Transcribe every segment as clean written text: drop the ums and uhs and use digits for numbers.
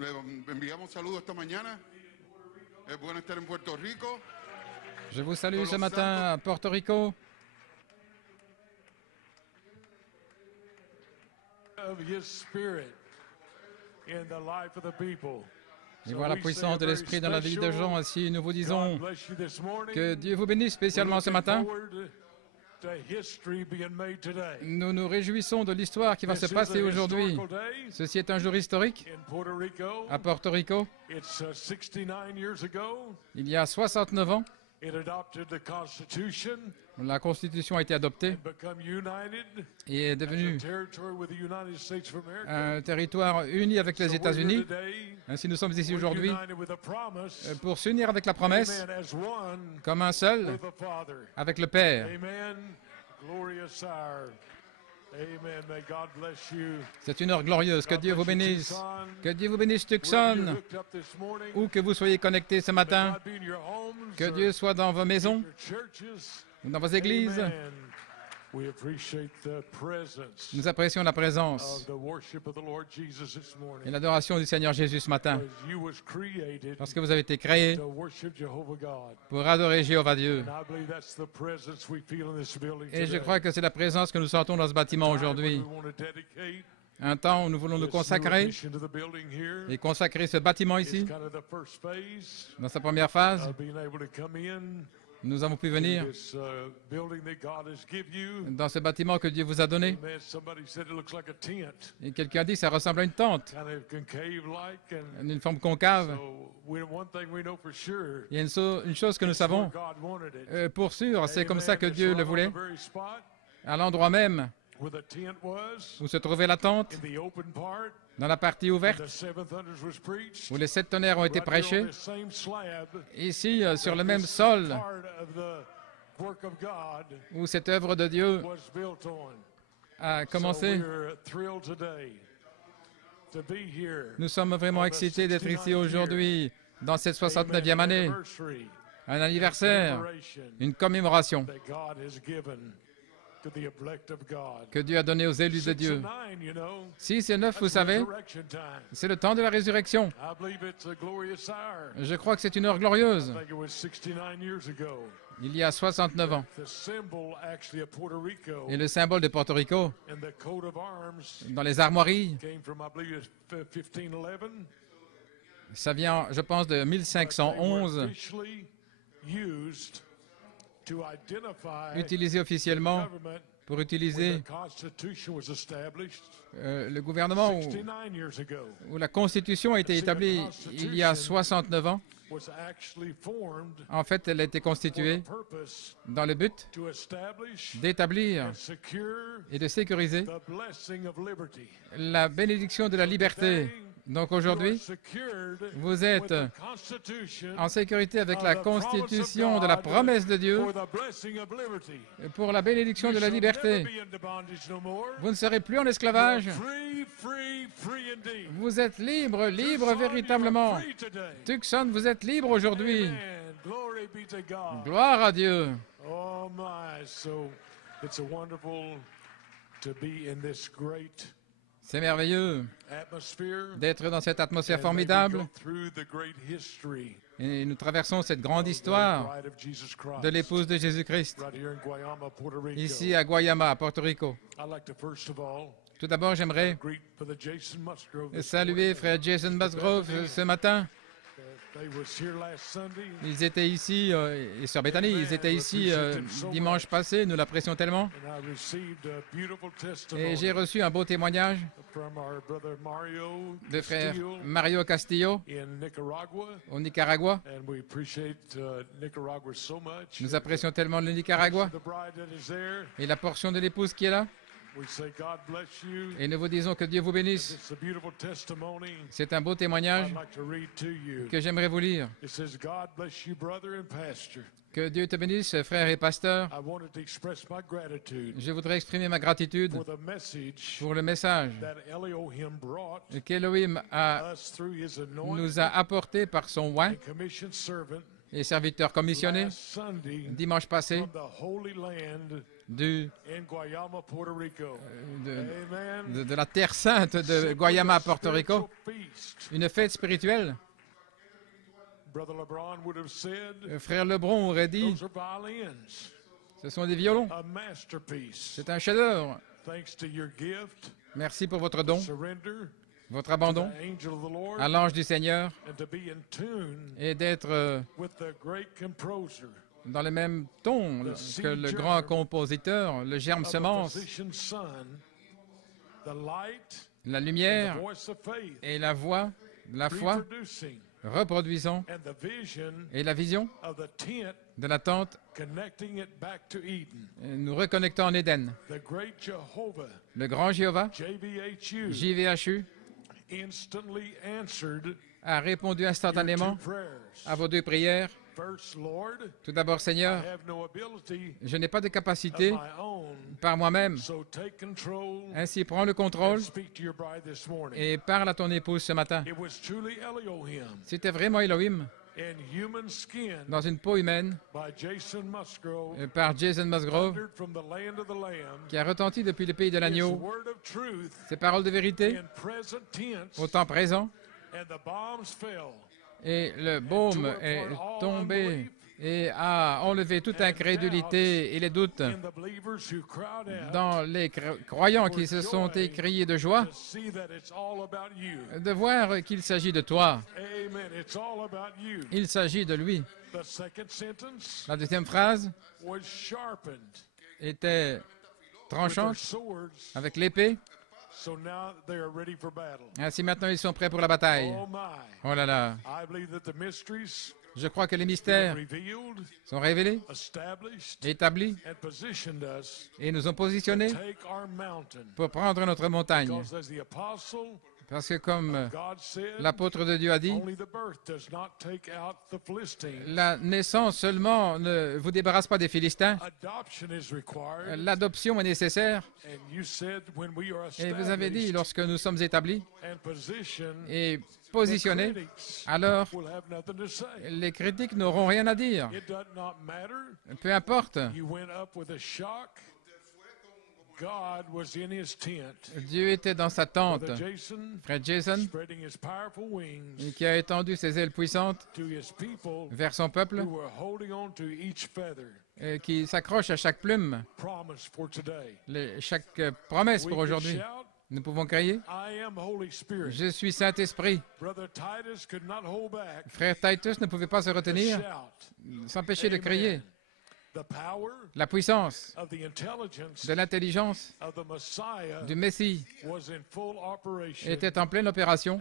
Le enviamos saludos esta mañana. Es bueno estar en Puerto Rico. Je vous salue ce matin à Porto Rico. Et voir la puissance de l'Esprit dans la vie des gens. Ainsi, nous vous disons que Dieu vous bénisse spécialement ce matin. Nous nous réjouissons de l'histoire qui va se passer aujourd'hui. Ceci est un jour historique à Porto Rico. Il y a 69 ans, la Constitution a été adoptée et est devenue un territoire uni avec les États-Unis. Ainsi, nous sommes ici aujourd'hui pour s'unir avec la promesse, comme un seul, avec le Père. C'est une heure glorieuse. Que Dieu vous bénisse. Que Dieu vous bénisse, Tucson, où que vous soyez connectés ce matin. Que Dieu soit dans vos maisons, dans vos églises. Nous apprécions la présence et l'adoration du Seigneur Jésus ce matin, parce que vous avez été créés pour adorer Jéhovah Dieu. Et je crois que c'est la présence que nous sentons dans ce bâtiment aujourd'hui. Un temps où nous voulons nous consacrer et consacrer ce bâtiment ici, dans sa première phase. Nous avons pu venir dans ce bâtiment que Dieu vous a donné. Et quelqu'un a dit que ça ressemble à une tente, une forme concave. Il y a une chose que nous savons pour sûr, c'est comme ça que Dieu le voulait. À l'endroit même où se trouvait la tente, dans la partie ouverte, où les 7 tonnerres ont été prêchés, ici, sur le même sol où cette œuvre de Dieu a commencé. Nous sommes vraiment excités d'être ici aujourd'hui, dans cette 69e année, un anniversaire, une commémoration que Dieu a donné aux élus de Dieu. 6 et 9, vous savez, c'est le temps de la résurrection. Je crois que c'est une heure glorieuse. Il y a 69 ans. Et le symbole de Porto Rico, dans les armoiries, ça vient, je pense, de 1511, utilisé officiellement pour utiliser le gouvernement où la Constitution a été établie il y a 69 ans. En fait, elle a été constituée dans le but d'établir et de sécuriser la bénédiction de la liberté. Donc aujourd'hui, vous êtes en sécurité avec la Constitution de la promesse de Dieu pour la bénédiction de la liberté. Vous ne serez plus en esclavage. Vous êtes libre, libre véritablement. Tucson, vous êtes libre aujourd'hui. Gloire à Dieu. C'est merveilleux d'être dans cette atmosphère formidable. Et nous traversons cette grande histoire de l'épouse de Jésus-Christ, ici à Guayama, à Porto Rico. Tout d'abord, j'aimerais saluer frère Jason Musgrove ce matin. Ils étaient ici, et sœur Bethany, ils étaient ici dimanche passé, nous l'apprécions tellement. Et j'ai reçu un beau témoignage de frère Mario Castillo au Nicaragua. Nous apprécions tellement le Nicaragua et la portion de l'épouse qui est là. Et nous vous disons que Dieu vous bénisse. C'est un beau témoignage que j'aimerais vous lire. Que Dieu te bénisse, frère et pasteur. Je voudrais exprimer ma gratitude pour le message qu'Elohim nous a apporté par son oint et serviteur commissionné dimanche passé de la Terre Sainte de Guayama, Porto Rico. Une fête spirituelle. Frère Lebron aurait dit, ce sont des violons. C'est un chef-d'œuvre. Merci pour votre don, votre abandon à l'ange du Seigneur et d'être dans le même ton que le grand compositeur, le germe semence, la lumière et la voix, la foi, reproduisant, et la vision de la tente, nous reconnectons en Éden. Le grand Jéhovah, JVHU, a répondu instantanément à vos deux prières. Tout d'abord, Seigneur, je n'ai pas de capacité par moi-même. Ainsi, prends le contrôle et parle à ton épouse ce matin. C'était vraiment Elohim dans une peau humaine par Jason Musgrove qui a retenti depuis le pays de l'agneau. Ces paroles de vérité au temps présent. Et le baume est tombé et a enlevé toute incrédulité et les doutes dans les croyants qui se sont écriés de joie de voir qu'il s'agit de toi. Il s'agit de lui. La deuxième phrase était tranchante avec l'épée. Ainsi maintenant ils sont prêts pour la bataille. Oh là là. Je crois que les mystères sont révélés, établis et nous ont positionnés pour prendre notre montagne. Parce que comme l'apôtre de Dieu a dit, la naissance seulement ne vous débarrasse pas des Philistins. L'adoption est nécessaire. Et vous avez dit, lorsque nous sommes établis et positionnés, alors les critiques n'auront rien à dire. Peu importe. Dieu était dans sa tente. Frère Jason, qui a étendu ses ailes puissantes vers son peuple, qui s'accroche à chaque plume, chaque promesse pour aujourd'hui. Nous pouvons crier, je suis Saint-Esprit. Frère Titus ne pouvait pas se retenir, s'empêcher de crier. La puissance de l'intelligence du Messie était en pleine opération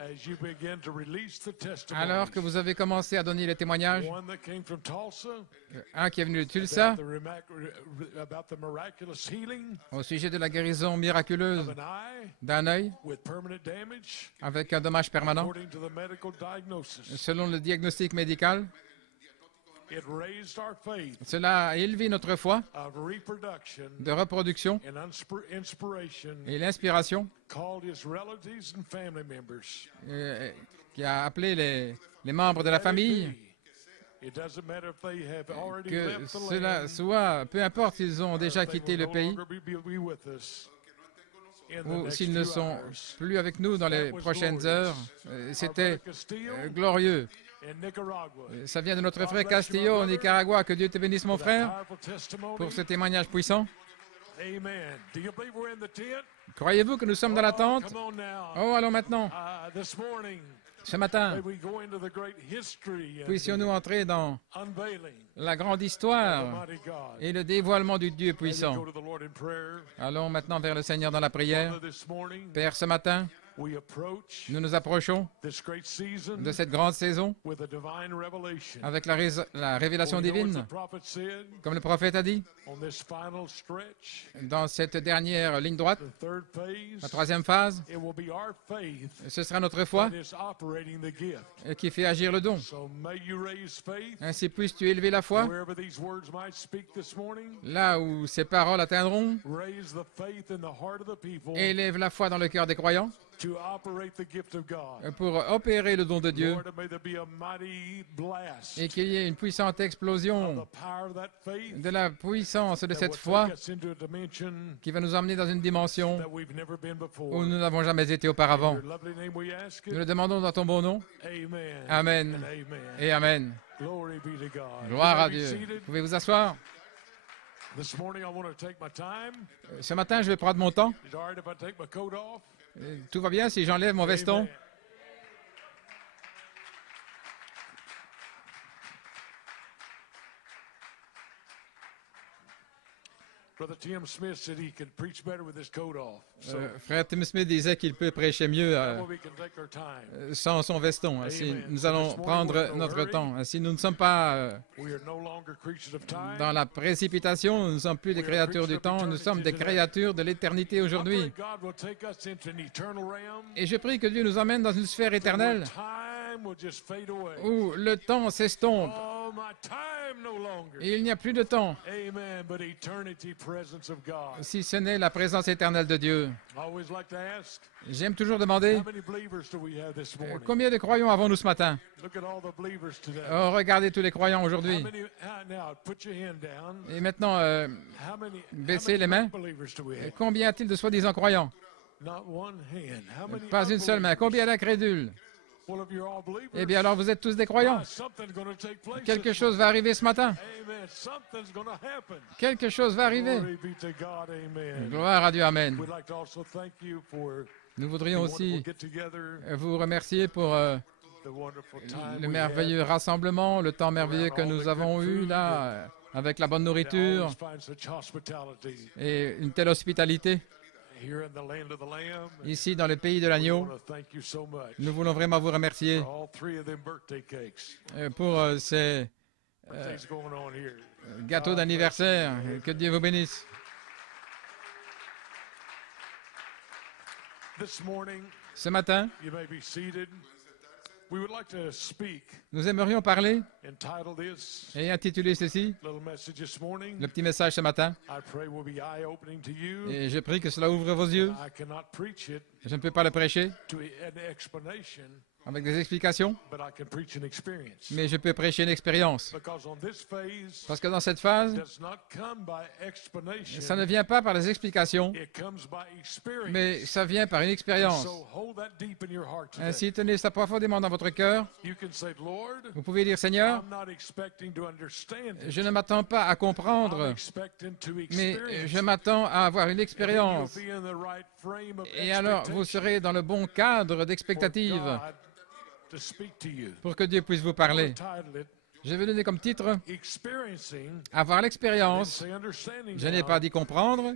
alors que vous avez commencé à donner les témoignages. Un qui est venu de Tulsa au sujet de la guérison miraculeuse d'un œil avec un dommage permanent selon le diagnostic médical. Cela a élevé notre foi de reproduction et l'inspiration qui a appelé les membres de la famille, que cela soit, peu importe s'ils ont déjà quitté le pays ou s'ils ne sont plus avec nous dans les prochaines heures. C'était glorieux. Ça vient de notre frère Castillo au Nicaragua. Que Dieu te bénisse, mon frère, pour ce témoignage puissant. Croyez-vous que nous sommes dans la tente? Oh, allons maintenant. Ce matin, puissions-nous entrer dans la grande histoire et le dévoilement du Dieu puissant. Allons maintenant vers le Seigneur dans la prière. Père, ce matin, nous nous approchons de cette grande saison avec la révélation divine. Comme le prophète a dit, dans cette dernière ligne droite, la troisième phase, ce sera notre foi qui fait agir le don. Ainsi puisses-tu élever la foi là où ces paroles atteindront. Élève la foi dans le cœur des croyants. pour opérer le don de Dieu et qu'il y ait une puissante explosion de la puissance de cette foi qui va nous emmener dans une dimension où nous n'avons jamais été auparavant. Nous le demandons dans ton bon nom. Amen et Amen. Gloire à Dieu. Vous pouvez vous asseoir. Ce matin, je vais prendre mon temps. Tout va bien si j'enlève mon veston? Frère Tim Smith disait qu'il peut prêcher mieux sans son veston. Ainsi, nous allons prendre notre temps. Ainsi, nous ne sommes pas dans la précipitation, nous ne sommes plus des créatures du temps, nous sommes des créatures de l'éternité aujourd'hui. Et je prie que Dieu nous emmène dans une sphère éternelle où le temps s'estompe. Et il n'y a plus de temps, si ce n'est la présence éternelle de Dieu. J'aime toujours demander, combien de croyants avons-nous ce matin? Oh, regardez tous les croyants aujourd'hui. Et maintenant, baissez les mains. Combien y a-t-il de soi-disant croyants? Pas une seule main. Combien d'incrédules? Eh bien, alors vous êtes tous des croyants. Quelque chose va arriver ce matin. Quelque chose va arriver. Gloire à Dieu, Amen. Nous voudrions aussi vous remercier pour le merveilleux rassemblement, le temps merveilleux que nous avons eu là, avec la bonne nourriture et une telle hospitalité. Ici, dans le pays de l'agneau, nous voulons vraiment vous remercier pour ces gâteaux d'anniversaire. Que Dieu vous bénisse. Ce matin, nous aimerions parler et intituler ceci, le petit message ce matin. Et je prie que cela ouvre vos yeux. Je ne peux pas le prêcher avec des explications, mais je peux prêcher une expérience. Parce que dans cette phase, ça ne vient pas par les explications, mais ça vient par une expérience. Ainsi, tenez ça profondément dans votre cœur. Vous pouvez dire, Seigneur, je ne m'attends pas à comprendre, mais je m'attends à avoir une expérience. Et alors, vous serez dans le bon cadre d'expectative pour que Dieu puisse vous parler. Je vais donner comme titre « Avoir l'expérience ». Je n'ai pas dit comprendre.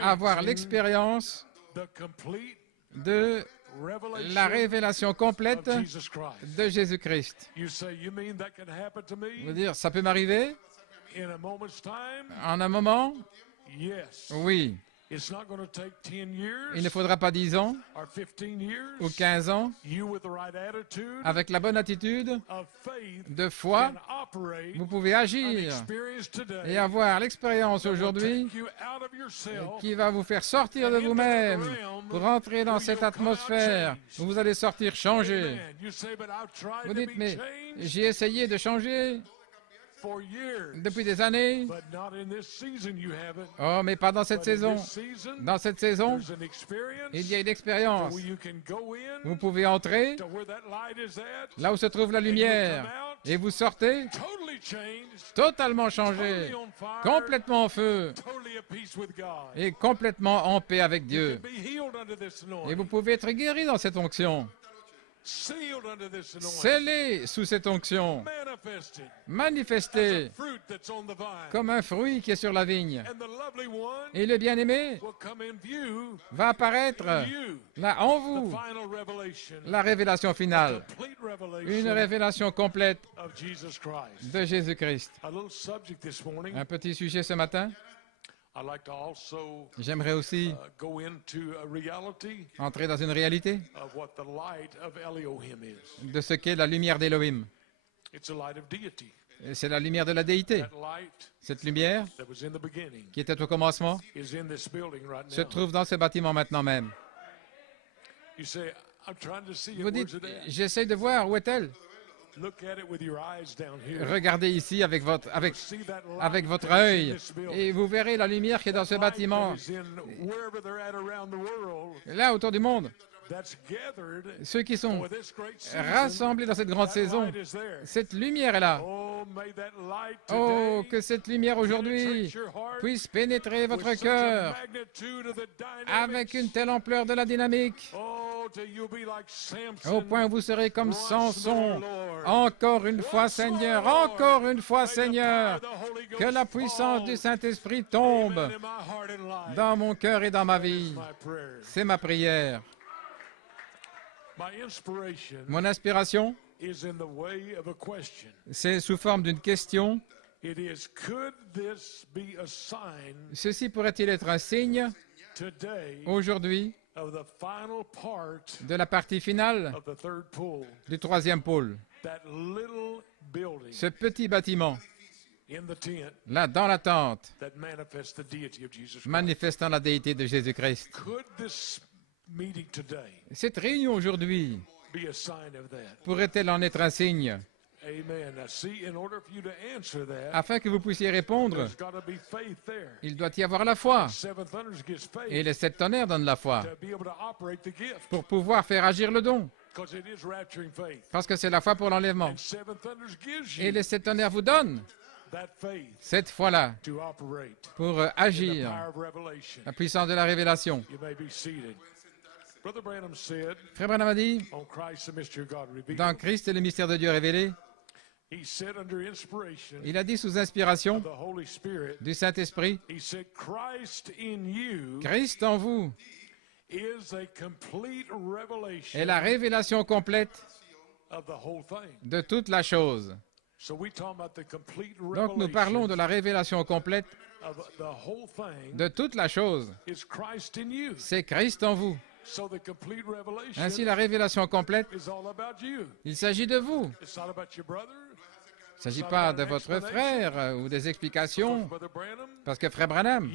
Avoir l'expérience de la révélation complète de Jésus-Christ. Vous dire, ça peut m'arriver en un moment? Oui. Il ne faudra pas 10 ans ou 15 ans. Avec la bonne attitude de foi, vous pouvez agir et avoir l'expérience aujourd'hui qui va vous faire sortir de vous-même pour entrer dans cette atmosphère où vous allez sortir changé. Vous dites, mais j'ai essayé de changer depuis des années. Oh, mais pas dans cette saison. Dans cette saison, il y a une expérience. Vous pouvez entrer là où se trouve la lumière et vous sortez totalement changé, complètement en feu et complètement en paix avec Dieu. Et vous pouvez être guéri dans cette onction. Scellé sous cette onction, manifesté comme un fruit qui est sur la vigne. Et le bien-aimé va apparaître là en vous, la révélation finale, une révélation complète de Jésus-Christ. Un petit sujet ce matin. J'aimerais aussi entrer dans une réalité de ce qu'est la lumière d'Élohim. C'est la lumière de la déité. Cette lumière, qui était au commencement, se trouve dans ce bâtiment maintenant même. Vous dites, j'essaie de voir où est-elle. Regardez ici avec votre œil et vous verrez la lumière qui est dans ce bâtiment. Là, autour du monde, ceux qui sont rassemblés dans cette grande saison, cette lumière est là. Oh, que cette lumière aujourd'hui puisse pénétrer votre cœur avec une telle ampleur de la dynamique, au point où vous serez comme Samson. Encore une fois, Seigneur, encore une fois, Seigneur, que la puissance du Saint-Esprit tombe dans mon cœur et dans ma vie. C'est ma prière. Mon inspiration, c'est sous forme d'une question. Ceci pourrait-il être un signe aujourd'hui de la partie finale du troisième pôle? Ce petit bâtiment, là dans la tente, manifestant la déité de Jésus-Christ. Cette réunion aujourd'hui pourrait-elle en être un signe? Afin que vous puissiez répondre, il doit y avoir la foi. Et les 7 tonnerres donnent la foi pour pouvoir faire agir le don. Parce que c'est la foi pour l'enlèvement. Et les 7 tonnerres vous donnent cette foi-là pour agir la puissance de la révélation. Frère Branham a dit, dans Christ et le mystère de Dieu révélé, il a dit sous inspiration du Saint-Esprit, Christ en vous est la révélation complète de toute la chose. Donc nous parlons de la révélation complète de toute la chose. C'est Christ en vous. Ainsi, la révélation complète, il s'agit de vous. Il ne s'agit pas de votre frère ou des explications, parce que Frère Branham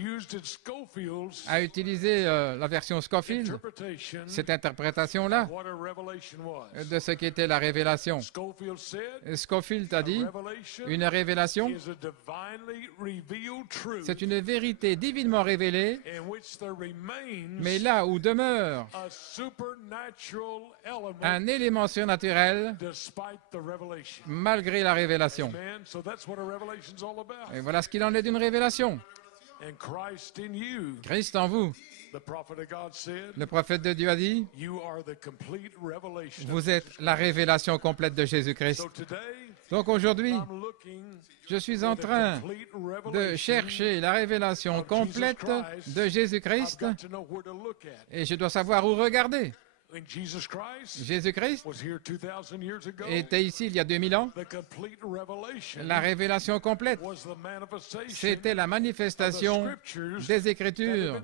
a utilisé la version Scofield, cette interprétation-là de ce qu'était la révélation. Scofield a dit, une révélation, c'est une vérité divinement révélée, mais là où demeure un élément surnaturel malgré la révélation. Et voilà ce qu'il en est d'une révélation. Christ en vous. Le prophète de Dieu a dit, vous êtes la révélation complète de Jésus-Christ. Donc aujourd'hui, je suis en train de chercher la révélation complète de Jésus-Christ et je dois savoir où regarder. Jésus-Christ était ici il y a 2000 ans. La révélation complète, c'était la manifestation des Écritures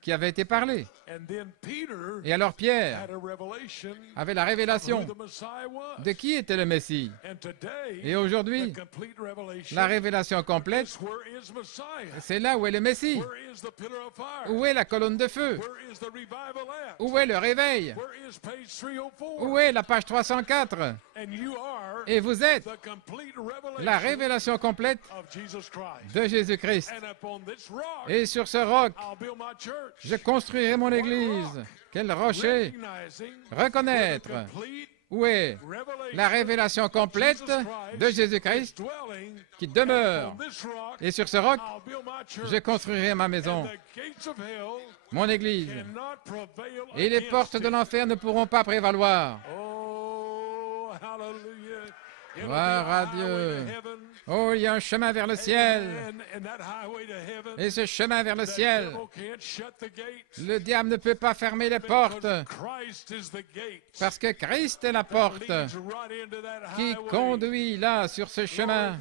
qui avaient été parlées. Et alors Pierre avait la révélation de qui était le Messie. Et aujourd'hui, la révélation complète, c'est là où est le Messie. Où est la colonne de feu? Où est le réveil? Où est la page 304? Et vous êtes la révélation complète de Jésus-Christ. Et sur ce roc, je construirai mon Église. Quel rocher! Reconnaître où est la révélation complète de Jésus-Christ qui demeure. Et sur ce roc, je construirai ma maison, mon Église. Et les portes de l'enfer ne pourront pas prévaloir. Gloire à Dieu. Oh, il y a un chemin vers le ciel. Et ce chemin vers le ciel, le diable ne peut pas fermer les portes. Parce que Christ est la porte qui conduit là sur ce chemin.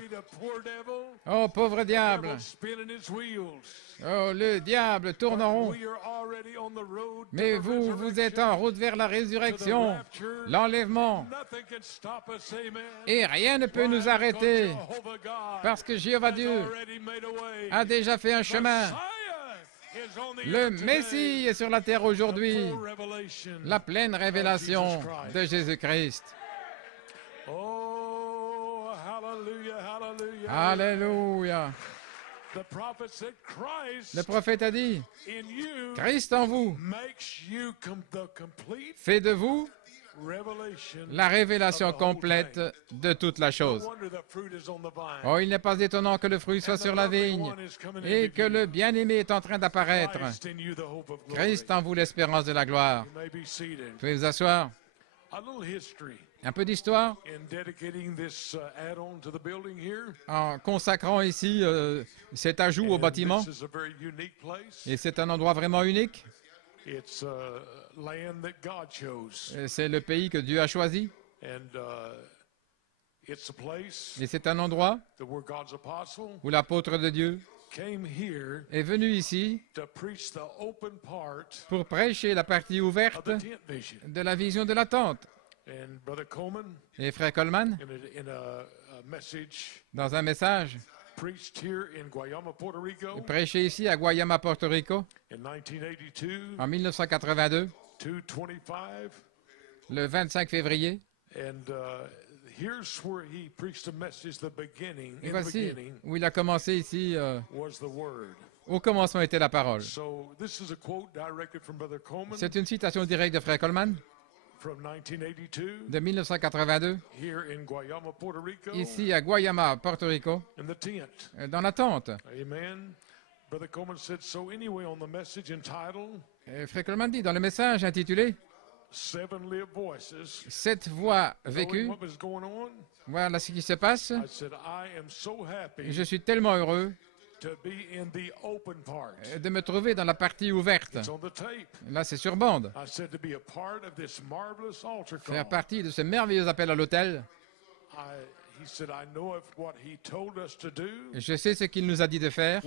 Oh, pauvre diable. Oh, le diable tourne en rond. Mais vous, vous êtes en route vers la résurrection, l'enlèvement. Et rien ne peut nous arrêter. Parce que Jéhovah Dieu a déjà fait un chemin. Le Messie est sur la terre aujourd'hui. La pleine révélation de Jésus-Christ. Alléluia. Le prophète a dit, Christ en vous fait de vous la révélation complète de toute la chose. Oh, il n'est pas étonnant que le fruit soit sur la vigne et que le bien-aimé est en train d'apparaître. Christ en vous l'espérance de la gloire. Vous pouvez vous asseoir. Un peu d'histoire en consacrant ici cet ajout au bâtiment. Et c'est un endroit vraiment unique. C'est le pays que Dieu a choisi. Et c'est un endroit où l'apôtre de Dieu est venu ici pour prêcher la partie ouverte de la vision de la tente. Et Frère Coleman, dans un message, prêché ici à Guayama, Porto Rico, en 1982, le 25 février. Et voici où il a commencé ici. Au commencement était la parole. C'est une citation directe de Frère Coleman de 1982, ici à Guayama, Porto Rico, dans la tente. Frère Coleman dit dans le message intitulé « 7 voix vécues », voilà ce qui se passe. Je suis tellement heureux de me trouver dans la partie ouverte. Là, c'est sur bande. Faire partie de ce merveilleux appel à l'autel. Je sais ce qu'il nous a dit de faire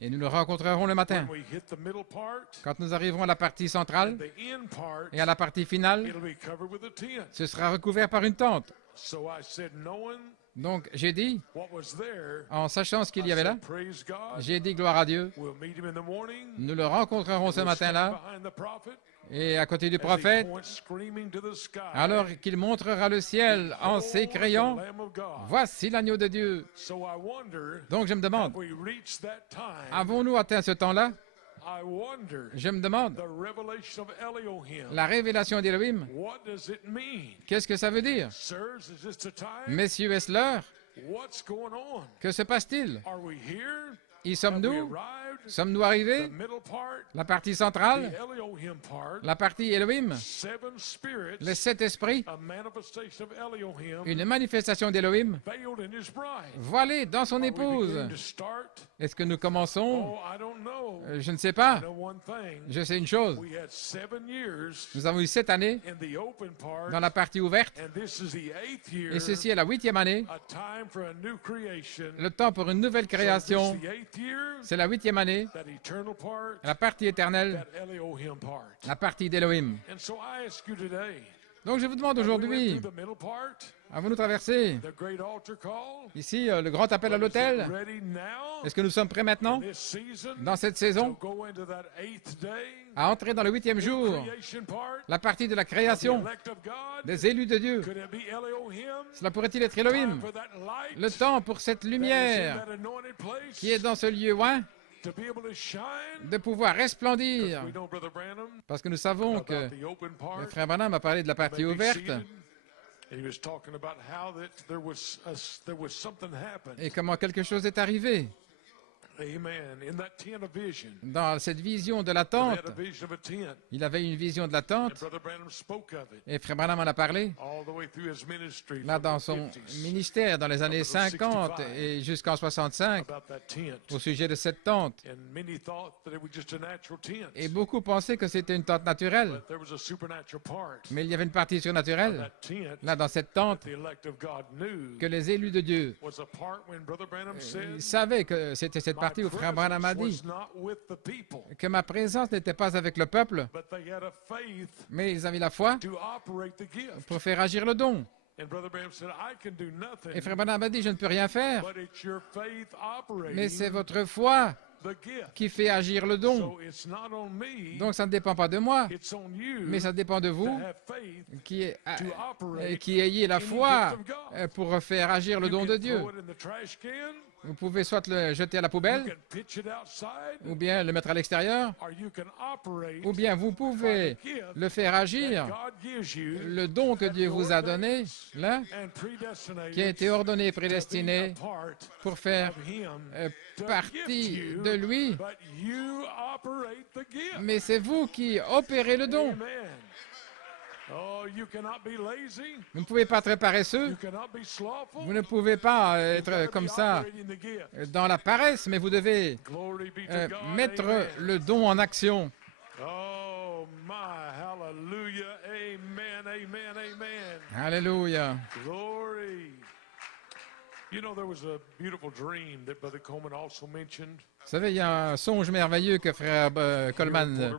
et nous le rencontrerons le matin. Quand nous arriverons à la partie centrale et à la partie finale, ce sera recouvert par une tente. Donc, j'ai dit, en sachant ce qu'il y avait là, j'ai dit gloire à Dieu. Nous le rencontrerons ce matin-là. Et à côté du prophète, alors qu'il montrera le ciel en s'écriant, voici l'agneau de Dieu. Donc, je me demande, avons-nous atteint ce temps-là? Je me demande, la révélation d'Élohim, qu'est-ce que ça veut dire? Messieurs, est-ce l'heure? Que se passe-t-il? Y sommes-nous? Sommes-nous arrivés? La partie centrale, la partie Elohim, les 7 esprits, une manifestation d'Elohim, voilée dans son épouse. Est-ce que nous commençons? Je ne sais pas. Je sais une chose. Nous avons eu 7 années dans la partie ouverte, et ceci est la 8e année, le temps pour une nouvelle création. C'est la 8e année, la partie éternelle, la partie d'Elohim. Donc je vous demande aujourd'hui, avons-nous traversé ici le grand appel à l'autel? Est-ce que nous sommes prêts maintenant, dans cette saison, à entrer dans le 8e jour, la partie de la création des élus de Dieu? Cela pourrait-il être Elohim? Le temps pour cette lumière qui est dans ce lieu loin, de pouvoir resplendir, parce que nous savons que le frère Branham a parlé de la partie ouverte et comment quelque chose est arrivé. Dans cette vision de la tente, il avait une vision de la tente, et frère Branham en a parlé, là dans son ministère, dans les années 50 et jusqu'en 65, au sujet de cette tente. Et beaucoup pensaient que c'était une tente naturelle, mais il y avait une partie surnaturelle, là dans cette tente, que les élus de Dieu savaient que c'était cette partie où frère Branham a dit que ma présence n'était pas avec le peuple, mais ils avaient la foi pour faire agir le don. Et frère Branham a dit, je ne peux rien faire, mais c'est votre foi qui fait agir le don. Donc ça ne dépend pas de moi, mais ça dépend de vous qui ayez la foi pour faire agir le don de Dieu. Vous pouvez soit le jeter à la poubelle, ou bien le mettre à l'extérieur, ou bien vous pouvez le faire agir, le don que Dieu vous a donné, là, qui a été ordonné et prédestiné pour faire partie de lui. Mais c'est vous qui opérez le don. Vous ne pouvez pas être paresseux. Vous ne pouvez pas être comme ça dans la paresse, mais vous devez mettre le don en action. Alléluia. Vous savez, il y a un songe merveilleux que frère Coleman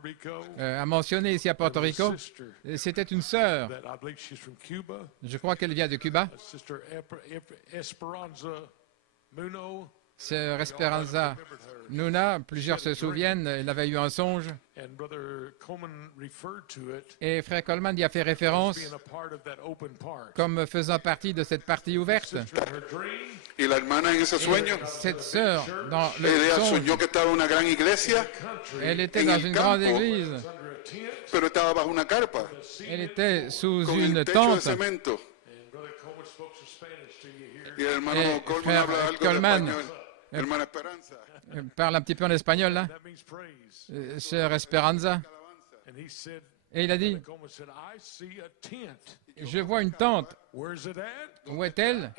a mentionné ici à Porto Rico. C'était une sœur. Je crois qu'elle vient de Cuba. Sœur Esperanza Nuna, plusieurs se souviennent, elle avait eu un songe. Et frère Coleman y a fait référence comme faisant partie de cette partie ouverte. Cette sœur, dans le songe, elle était dans une grande église. Elle était sous une tente. Et frère Coleman parle un petit peu en espagnol, là. Sœur Esperanza. Et il a dit, je vois une tente. Où est-elle?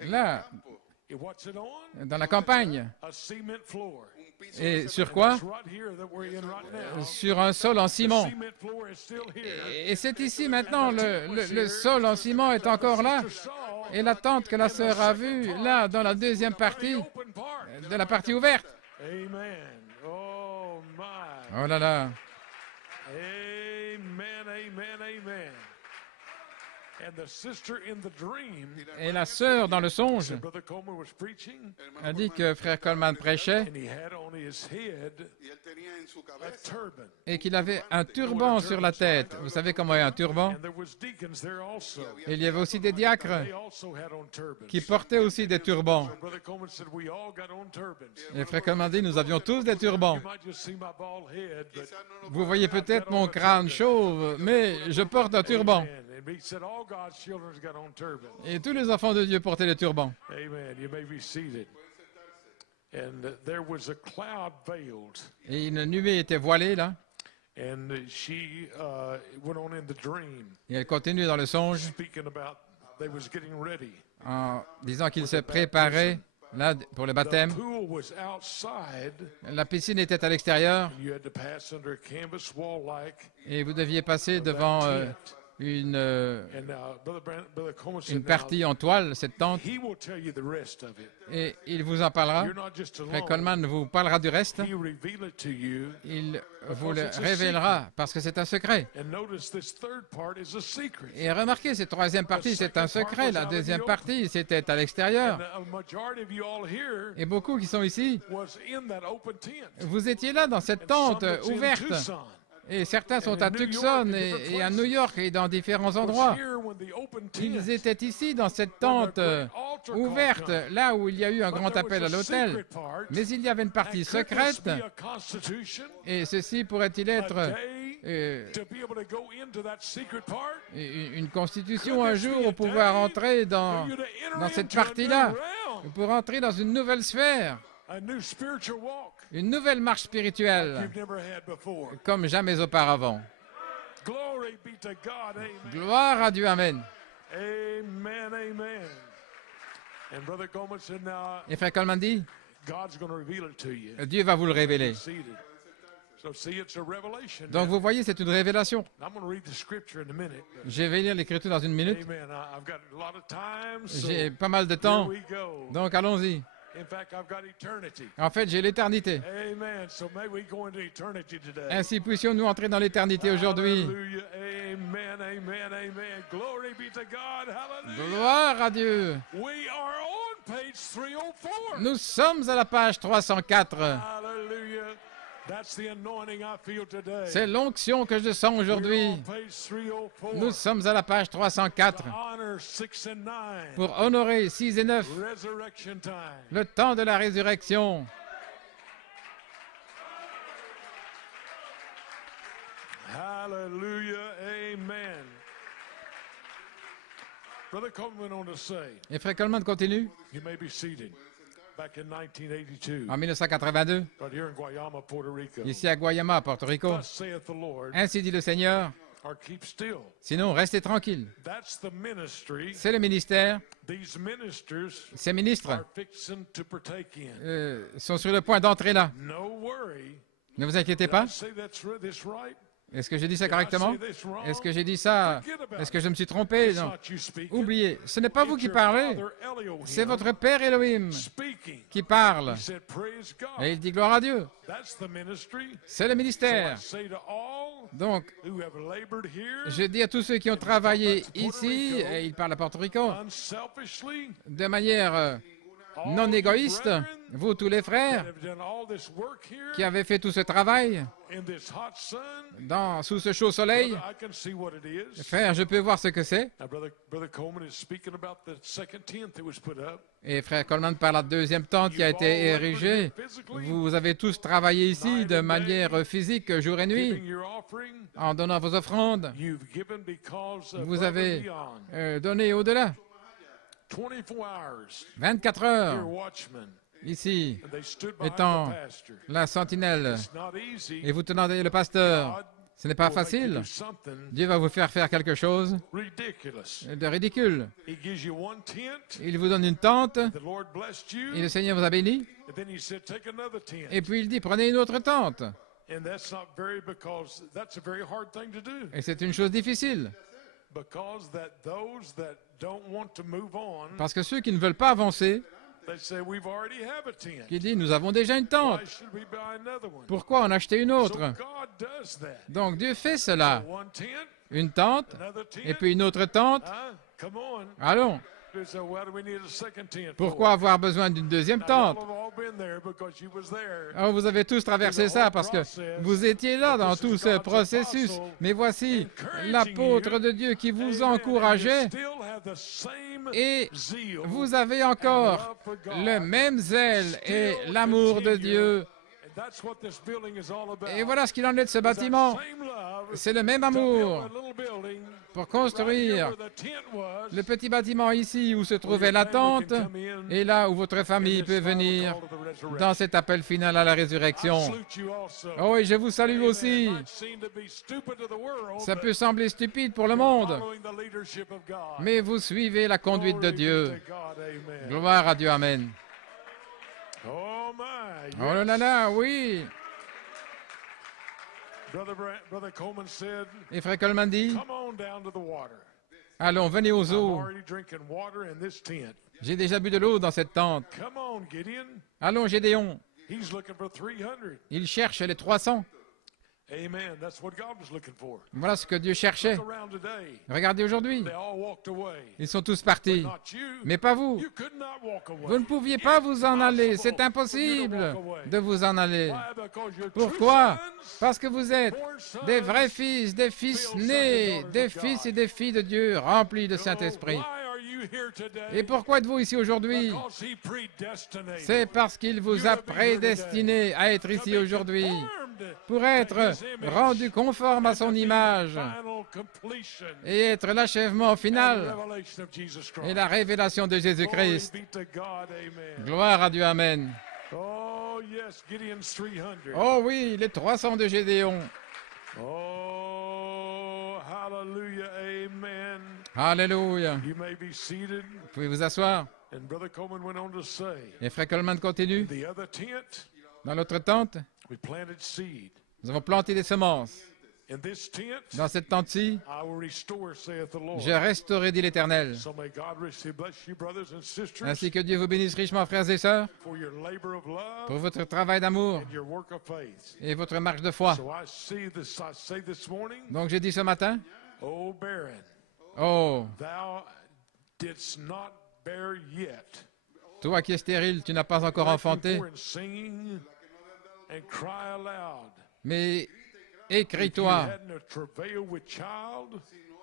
Là, dans la campagne. Et sur quoi? Sur un sol en ciment. Et c'est ici maintenant, le sol en ciment est encore là. Et la tente que la sœur a vue, là, dans la deuxième partie, de la partie ouverte. Oh là là. Et la sœur, dans le songe, a dit que frère Coleman prêchait et qu'il avait un turban sur la tête. Vous savez comment est un turban? Il y avait aussi des diacres qui portaient aussi des turbans. Et frère Coleman dit, nous avions tous des turbans. Vous voyez peut-être mon crâne chauve, mais je porte un turban. Et tous les enfants de Dieu portaient les turbans. Et une nuée était voilée là. Et elle continuait dans le songe en disant qu'il se préparait là pour le baptême. La piscine était à l'extérieur et vous deviez passer devant une partie en toile, cette tente, et il vous en parlera. Frère Coleman vous parlera du reste. Il vous le révélera parce que c'est un secret. Et remarquez, cette troisième partie, c'est un secret. La deuxième partie, c'était à l'extérieur. Et beaucoup qui sont ici, vous étiez là dans cette tente ouverte. Et certains sont à Tucson et à New York et dans différents endroits. Ils étaient ici dans cette tente ouverte, là où il y a eu un grand appel à l'autel. Mais il y avait une partie secrète. Et ceci pourrait-il être une constitution un jour pour pouvoir entrer dans cette partie-là, pour entrer dans une nouvelle sphère. Une nouvelle marche spirituelle, comme jamais auparavant. Gloire à Dieu, Amen. Et frère Coleman dit, Dieu va vous le révéler. Donc vous voyez, c'est une révélation. Je vais lire l'Écriture dans une minute. J'ai pas mal de temps, donc allons-y. En fait, j'ai l'éternité. Ainsi puissions-nous entrer dans l'éternité aujourd'hui. Gloire à Dieu. Nous sommes à la page 304. C'est l'onction que je sens aujourd'hui. Nous sommes à la page 304 pour honorer 6 et 9, le temps de la résurrection. Hallelujah, amen. Brother Coleman went on to say, Et Frère Coleman continue. you may be seated. Back in 1982, En 1982, right here in Guayama, Puerto Rico. ici à Guayama, Porto Rico. Thus saith the Lord, Ainsi dit le Seigneur, or keep still. sinon restez tranquilles. That's the ministry C'est le ministère. these ministers Ces ministres are fixing to partake in. sont sur le point d'entrer là. No worry. Ne vous inquiétez Did pas. I say this right? Est-ce que j'ai dit ça correctement? Est-ce que j'ai dit ça? Est-ce que je me suis trompé? It's Non. not you speaking. Oubliez, ce n'est pas vous It's qui your parlez, Father Elohim c'est votre Père Elohim speaking. qui parle. He said, praise God. Et il dit gloire à Dieu. That's the ministry. C'est le So I ministère. say to all Donc, who have labored here je dis à tous ceux qui ont travaillé ici, et il parle à Porto Rico, unselfishly, de manière all non you égoïste, brethren vous tous les that frères have done all this work here qui avez fait tout ce travail in this hot sun, sous ce chaud soleil, brother, I can see what it is. frère, je peux voir ce que c'est. Now, brother Coleman is speaking about the second tent that was put up. Et frère Coleman parle de la deuxième tente qui a été érigée. Vous avez tous travaillé ici de manière physique, jour et nuit, Giving your offering, en donnant vos offrandes. you've given because of Vous avez beyond. donné au-delà. 24 hours, 24 your heures watchmen, ici, and they stood behind étant the pastor. la sentinelle, It's not easy. et vous tenez le pasteur. Ce n'est pas will make you facile. do something Dieu va vous faire faire quelque chose ridiculous. de ridicule. He gives you one tent, Il vous donne une tente, the Lord blessed you, et le Seigneur vous a béni. and then he said, take another tent. Et puis il dit, prenez une autre tente. And that's not very, because that's a very hard thing to do. Et c'est une chose difficile. Because that those that don't want to move on, Parce que ceux qui ne veulent pas avancer, they say, we've already have a tent. qui disent, nous avons déjà une tente. Why should we buy another one? Pourquoi en acheter une So autre? God does that. Donc Dieu fait cela. One tent, Une tente, another tent. et puis une autre tente. Come on. Allons. So why do we need a second tent for? Pourquoi avoir besoin d'une deuxième Now, tente? y'all have all been there because you was there. Oh, vous avez tous traversé ça parce que vous étiez là dans tout ce processus. Mais voici l'apôtre de Dieu qui vous encourageait et vous avez encore le même zèle et l'amour de Dieu. Et voilà ce qu'il en est de ce bâtiment. C'est le même amour pour construire le petit bâtiment ici où se trouvait la tente et là où votre famille peut venir dans cet appel final à la résurrection. Oh, et je vous salue aussi. Ça peut sembler stupide pour le monde, mais vous suivez la conduite de Dieu. Gloire à Dieu, Amen. Oh là là, oui. Brother Coleman said, Et Frère Coleman dit, come on down to the water. allons, venez aux I'm eaux. already drinking water in this tent. J'ai déjà bu de l'eau dans cette tente. Come on, Gideon. Allons, Gédéon. He's looking for 300. Il cherche les 300. Amen. That's what God was looking for. Voilà ce que Dieu cherchait. Look around today. Regardez aujourd'hui. They all walked away. Ils sont tous partis. Not you. Mais pas vous. You could not walk away. Vous ne pouviez pas vous en aller. C'est impossible de vous en aller. Why? Because you're Pourquoi? true sons, Parce que vous êtes born sons. des vrais fils, des fils nés, des fils et des filles de Dieu remplis de Saint-Esprit. Why are you here today? Et pourquoi êtes-vous ici aujourd'hui? Because he predestinated. C'est parce qu'il vous a prédestiné à être ici aujourd'hui pour être rendu conforme à son image Final completion et être l'achèvement and final revelation of Jesus Christ. et la révélation de Jésus-Christ. Glory be to God. Amen. Gloire à Dieu, Amen. Oh, yes, Gideon's 300. Oh oui, les 300 de Gédéon. Oh, hallelujah, amen. Alléluia. You may be seated. Vous pouvez vous asseoir. And Brother Coleman went on to say, Et Frère Coleman continue. the other tent, Dans l'autre tente, we planted seed. nous avons planté des semences. In this tent, Dans cette tente-ci, I will restore, saith the Lord. je resterai, dit l'Éternel. So may God richly bless you, brothers and sisters, Ainsi que Dieu vous bénisse richement, frères et sœurs, for your labor of love pour votre travail d'amour and your work of faith. et votre marche de foi. So I say this morning, Donc j'ai dit ce matin, O barren, oh, thou didst not bear yet. Toi qui es stérile, tu n'as pas encore enfanté, mais écris-toi.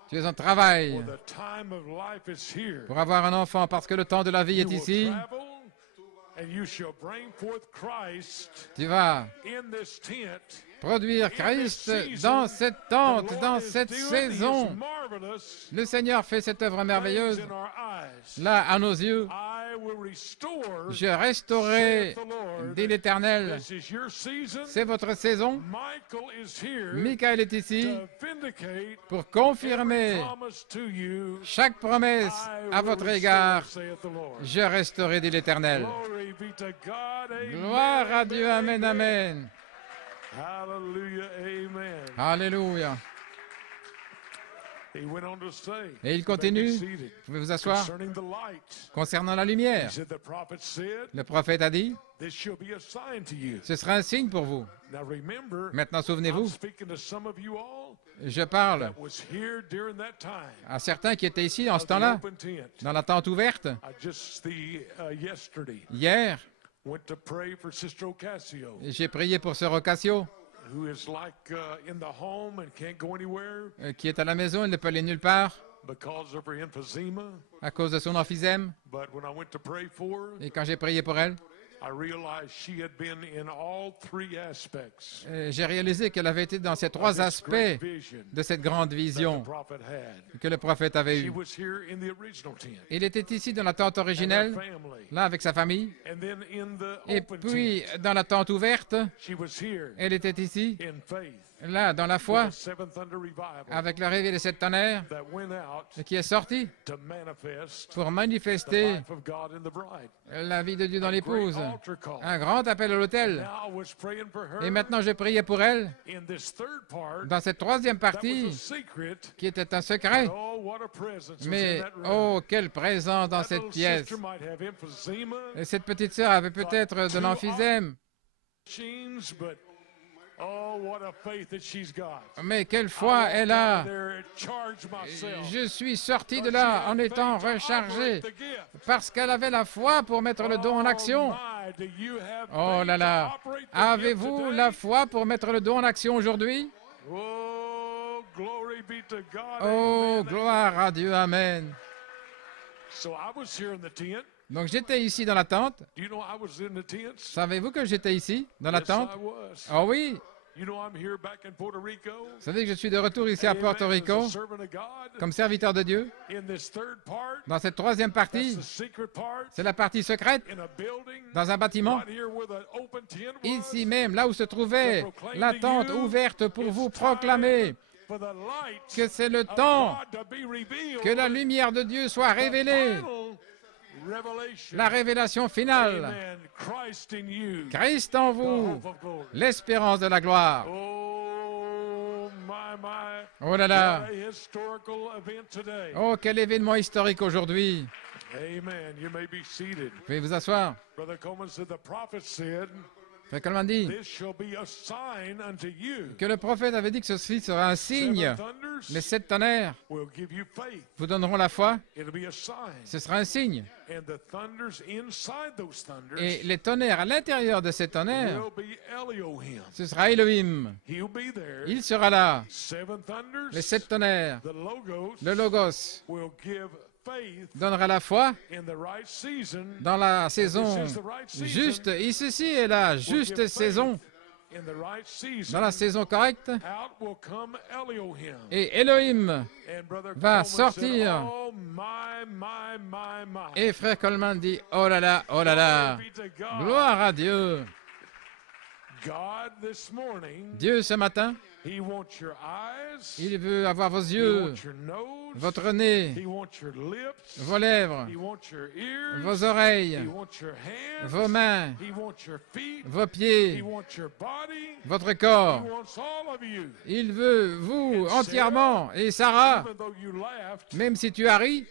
Tu es en travail pour avoir un enfant parce que le temps de la vie est ici. Tu vas produire Christ dans cette tente, dans cette saison. Le Seigneur fait cette œuvre merveilleuse. Là, à nos yeux, je restaurerai, dit l'Éternel. C'est votre saison. Michaël est ici pour confirmer chaque promesse à votre égard. Je resterai, dit l'Éternel. Gloire à Dieu, amen, amen. Alléluia. Et il continue, vous pouvez vous asseoir, concernant la lumière. Le prophète a dit, ce sera un signe pour vous. Maintenant, souvenez-vous, je parle à certains qui étaient ici en ce temps-là, dans la tente ouverte. Hier, j'ai prié pour Sœur Ocasio, qui est à la maison, elle ne peut aller nulle part à cause de son emphysème. Et quand j'ai prié pour elle, j'ai réalisé qu'elle avait été dans ces trois aspects de cette grande vision que le prophète avait eue. Il était ici dans la tente originelle, là avec sa famille, et puis dans la tente ouverte, elle était ici, là dans la foi, avec le réveil de cette tonnerre qui est sorti pour manifester la vie de Dieu dans l'épouse. Un grand appel à l'autel. Et maintenant, je priais pour elle dans cette troisième partie qui était un secret. Mais, oh, quelle présence dans cette pièce. Et cette petite sœur avait peut-être de l'emphysème. Mais quelle foi elle a! Je suis sorti de là en étant rechargé parce qu'elle avait la foi pour mettre le don en action. Oh là là! Avez-vous la foi pour mettre le don en action aujourd'hui? Oh, gloire à Dieu, amen. Donc j'étais ici dans la tente. Savez-vous que j'étais ici dans la tente? Oh oui! Vous savez que je suis de retour ici à Porto Rico comme serviteur de Dieu. Dans cette troisième partie, c'est la partie secrète, dans un bâtiment, ici même, là où se trouvait la tente ouverte pour vous proclamer que c'est le temps que la lumière de Dieu soit révélée. La révélation finale. Christ en vous, l'espérance de la gloire. Oh là là. Oh, quel événement historique aujourd'hui. Vous pouvez vous asseoir. Frère Coleman dit que le prophète avait dit que ceci sera un signe. Les 7 tonnerres vous donneront la foi. Ce sera un signe. Et les tonnerres à l'intérieur de ces tonnerres, ce sera Elohim. Il sera là. Les 7 tonnerres, le Logos, donnera la foi dans la saison juste. Et ceci est la juste saison. Dans la saison correcte. Et Elohim va sortir. Et frère Coleman dit, oh là là, oh là là. Gloire à Dieu. Dieu ce matin, il veut avoir vos yeux, votre nez, vos lèvres, vos oreilles, vos mains, vos pieds, votre corps. Il veut vous entièrement. Et Sarah, même si tu as ri,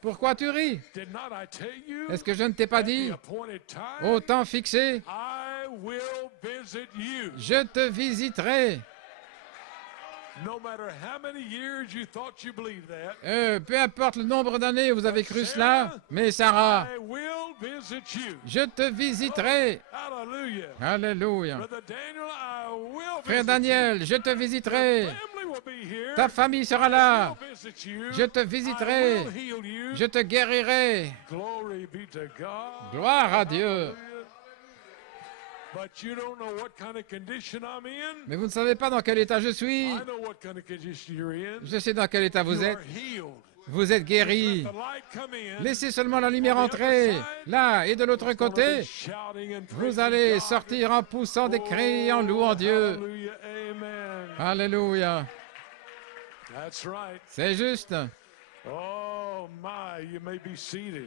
pourquoi tu ris? Est-ce que je ne t'ai pas dit, au temps fixé, je te visiterai. Peu importe le nombre d'années où vous avez cru cela, mais Sarah, je te visiterai. Alléluia. Frère Daniel, je te visiterai. Ta famille sera là. Je te visiterai. Je te guérirai. Gloire à Dieu. Mais vous ne savez pas dans quel état je suis. Je sais dans quel état vous êtes. Vous êtes guéris. Laissez seulement la lumière entrer. Là et de l'autre côté, vous allez sortir en poussant des cris et en louant Dieu. Alléluia. C'est juste.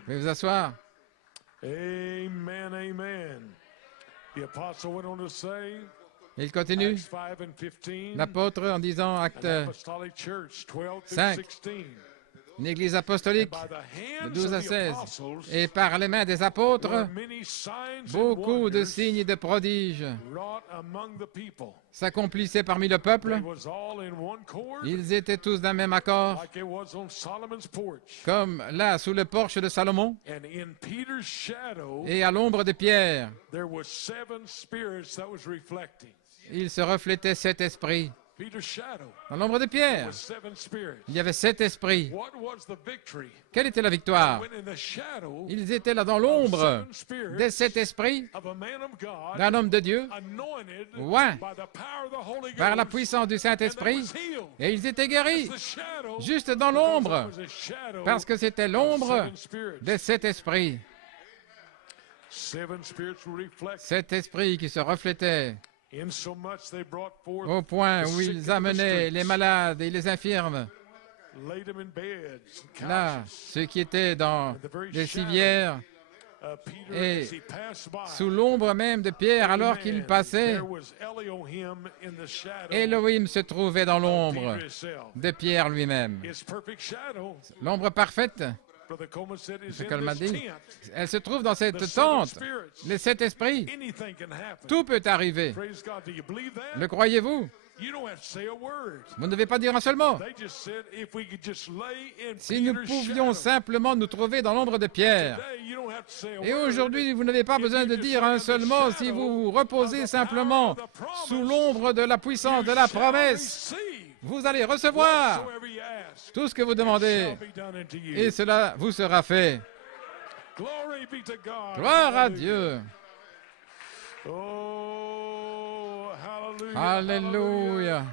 Veuillez vous asseoir. Amen, amen. The apostle went on to say, Il continue, Acts 5 and 15, l'apôtre en disant, acte an apostolic church, 12 through 5, 16, une église apostolique by the de hands 12 à of the 16, apostles, et par les mains des were apôtres, many signs and beaucoup de wonders signes et de prodiges wrought among the people. s'accomplissaient parmi le peuple. They was all in one chord, Ils étaient tous d'un même accord, like it was on Solomon's porch. comme là, sous le porche de Salomon, And in Peter's shadow, et à l'ombre de Pierre, there was 7 spirits that was reflecting. il se reflétait 7 esprits. Peter's shadow Dans l'ombre de Pierre, was 7 spirits. il y avait 7 esprits. What was the victory? Quelle était la victoire? When in the shadow Ils étaient là dans l'ombre of 7 spirits des 7 esprits of a man of God, d'un homme de Dieu, anointed oint by the power of the Holy par la Ghost, puissance du and that Saint-Esprit, was healed. et ils étaient guéris, The shadow, juste dans l'ombre, because it was a shadow parce que c'était of l'ombre 7 spirits. des 7 esprits. 7 spirits were reflected, 7 esprits qui se reflétaient insomuch they brought forth au point the où sick ils into the amenaient streets, les malades et les infirmes, laid them in beds and là, couches. ceux qui étaient dans les civières, Peter, et as he passed by, sous l'ombre même de Pierre, alors qu'il amen, passait, there was Elohim in the shadow Elohim se trouvait dans of l'ombre Peter himself. de Pierre lui-même. His perfect shadow, L'ombre parfaite, Brother Coleman said, is ce in qu'elle m'a this dit, tent. elle se trouve dans The cette 7 tente. spirits. Les 7 esprits, Anything can happen. tout peut arriver. Praise God. Do you believe that? Le croyez-vous? You don't have to say a word. Vous ne devez pas dire un seul mot. They just said if we could just lay in Si nous Peter's pouvions shadow. simplement nous trouver dans l'ombre de Pierre. Today, you don't have to say a Et word. aujourd'hui, vous n'avez pas besoin de dire un seul mot si vous vous reposez simplement sous l'ombre de la puissance de la promesse. Receive Vous allez recevoir whatsoever you ask. tout ce que vous demandez Shall be done unto you. et cela vous sera fait. Glory be to God. Gloire à Hallelujah. Dieu. Oh, hallelujah. Alléluia.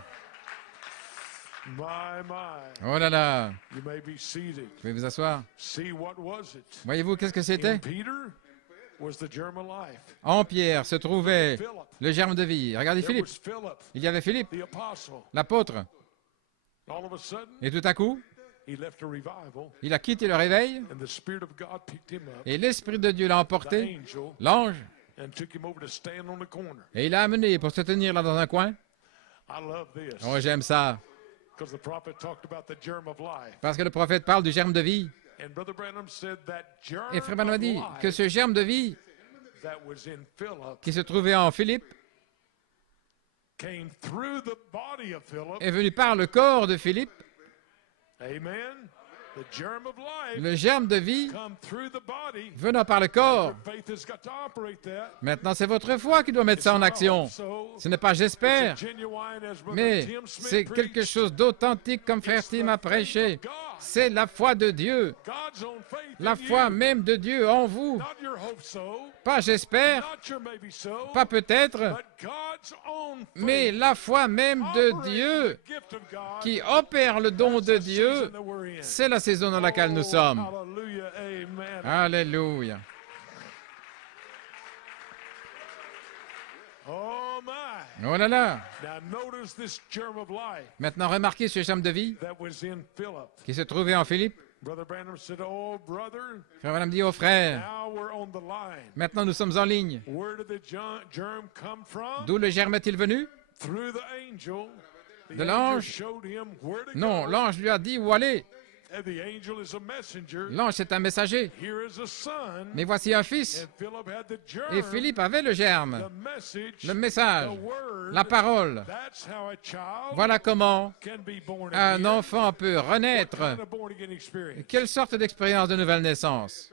My, my. Oh là là. You may be seated. Vous pouvez vous asseoir. See, what was it? Voyez-vous, qu'est-ce que In c'était? Peter was the germ of life. En Pierre se trouvait Philip. le germe de vie. Regardez There Philippe. was Philip, Il y avait Philippe, the apostle. l'apôtre. All of a sudden, Et tout à coup, he left a revival, il a quitté le réveil and the Spirit of God picked him up, et l'Esprit de Dieu l'a the emporté, angel, l'ange, and took him over to stand on the corner. et il l'a amené pour se tenir là dans un coin. I love this, Oh, j'aime ça. because the prophet talked about the germ of life. Parce que le prophète parle du germe de vie. And Brother Branham said that germ Et Frère Branham a of dit que life ce germe de vie that was in Philip qui se trouvait en Philippe came through the body of Philip. est venu par le corps de Philippe. Amen. The germ of life Le germe de vie come through the body. venant par le corps. Your faith has got to operate that. Maintenant, c'est votre foi qui doit mettre ça en action. Ce n'est pas j'espère, mais c'est quelque chose d'authentique comme Frère Tim a prêché. C'est la foi de Dieu, la foi même de Dieu en vous. Pas j'espère, pas peut-être, mais la foi même de Dieu qui opère le don de Dieu. C'est la saison dans laquelle nous sommes. Alléluia. Oh là là. Maintenant, remarquez ce germe de vie qui se trouvait en Philippe. Frère Branham dit au frère, maintenant nous sommes en ligne. D'où le germe est-il venu? De l'ange? Non, l'ange lui a dit où aller. And the angel is a messenger. L'ange est un messager. Here is a son. Mais voici un fils. And Philip had the germ, Et Philippe avait le germe, the message, le message, the word. la parole. That's how a child Voilà comment can be born un again. enfant peut What renaître. kind of born again experience? Quelle sorte d'expérience de nouvelle naissance?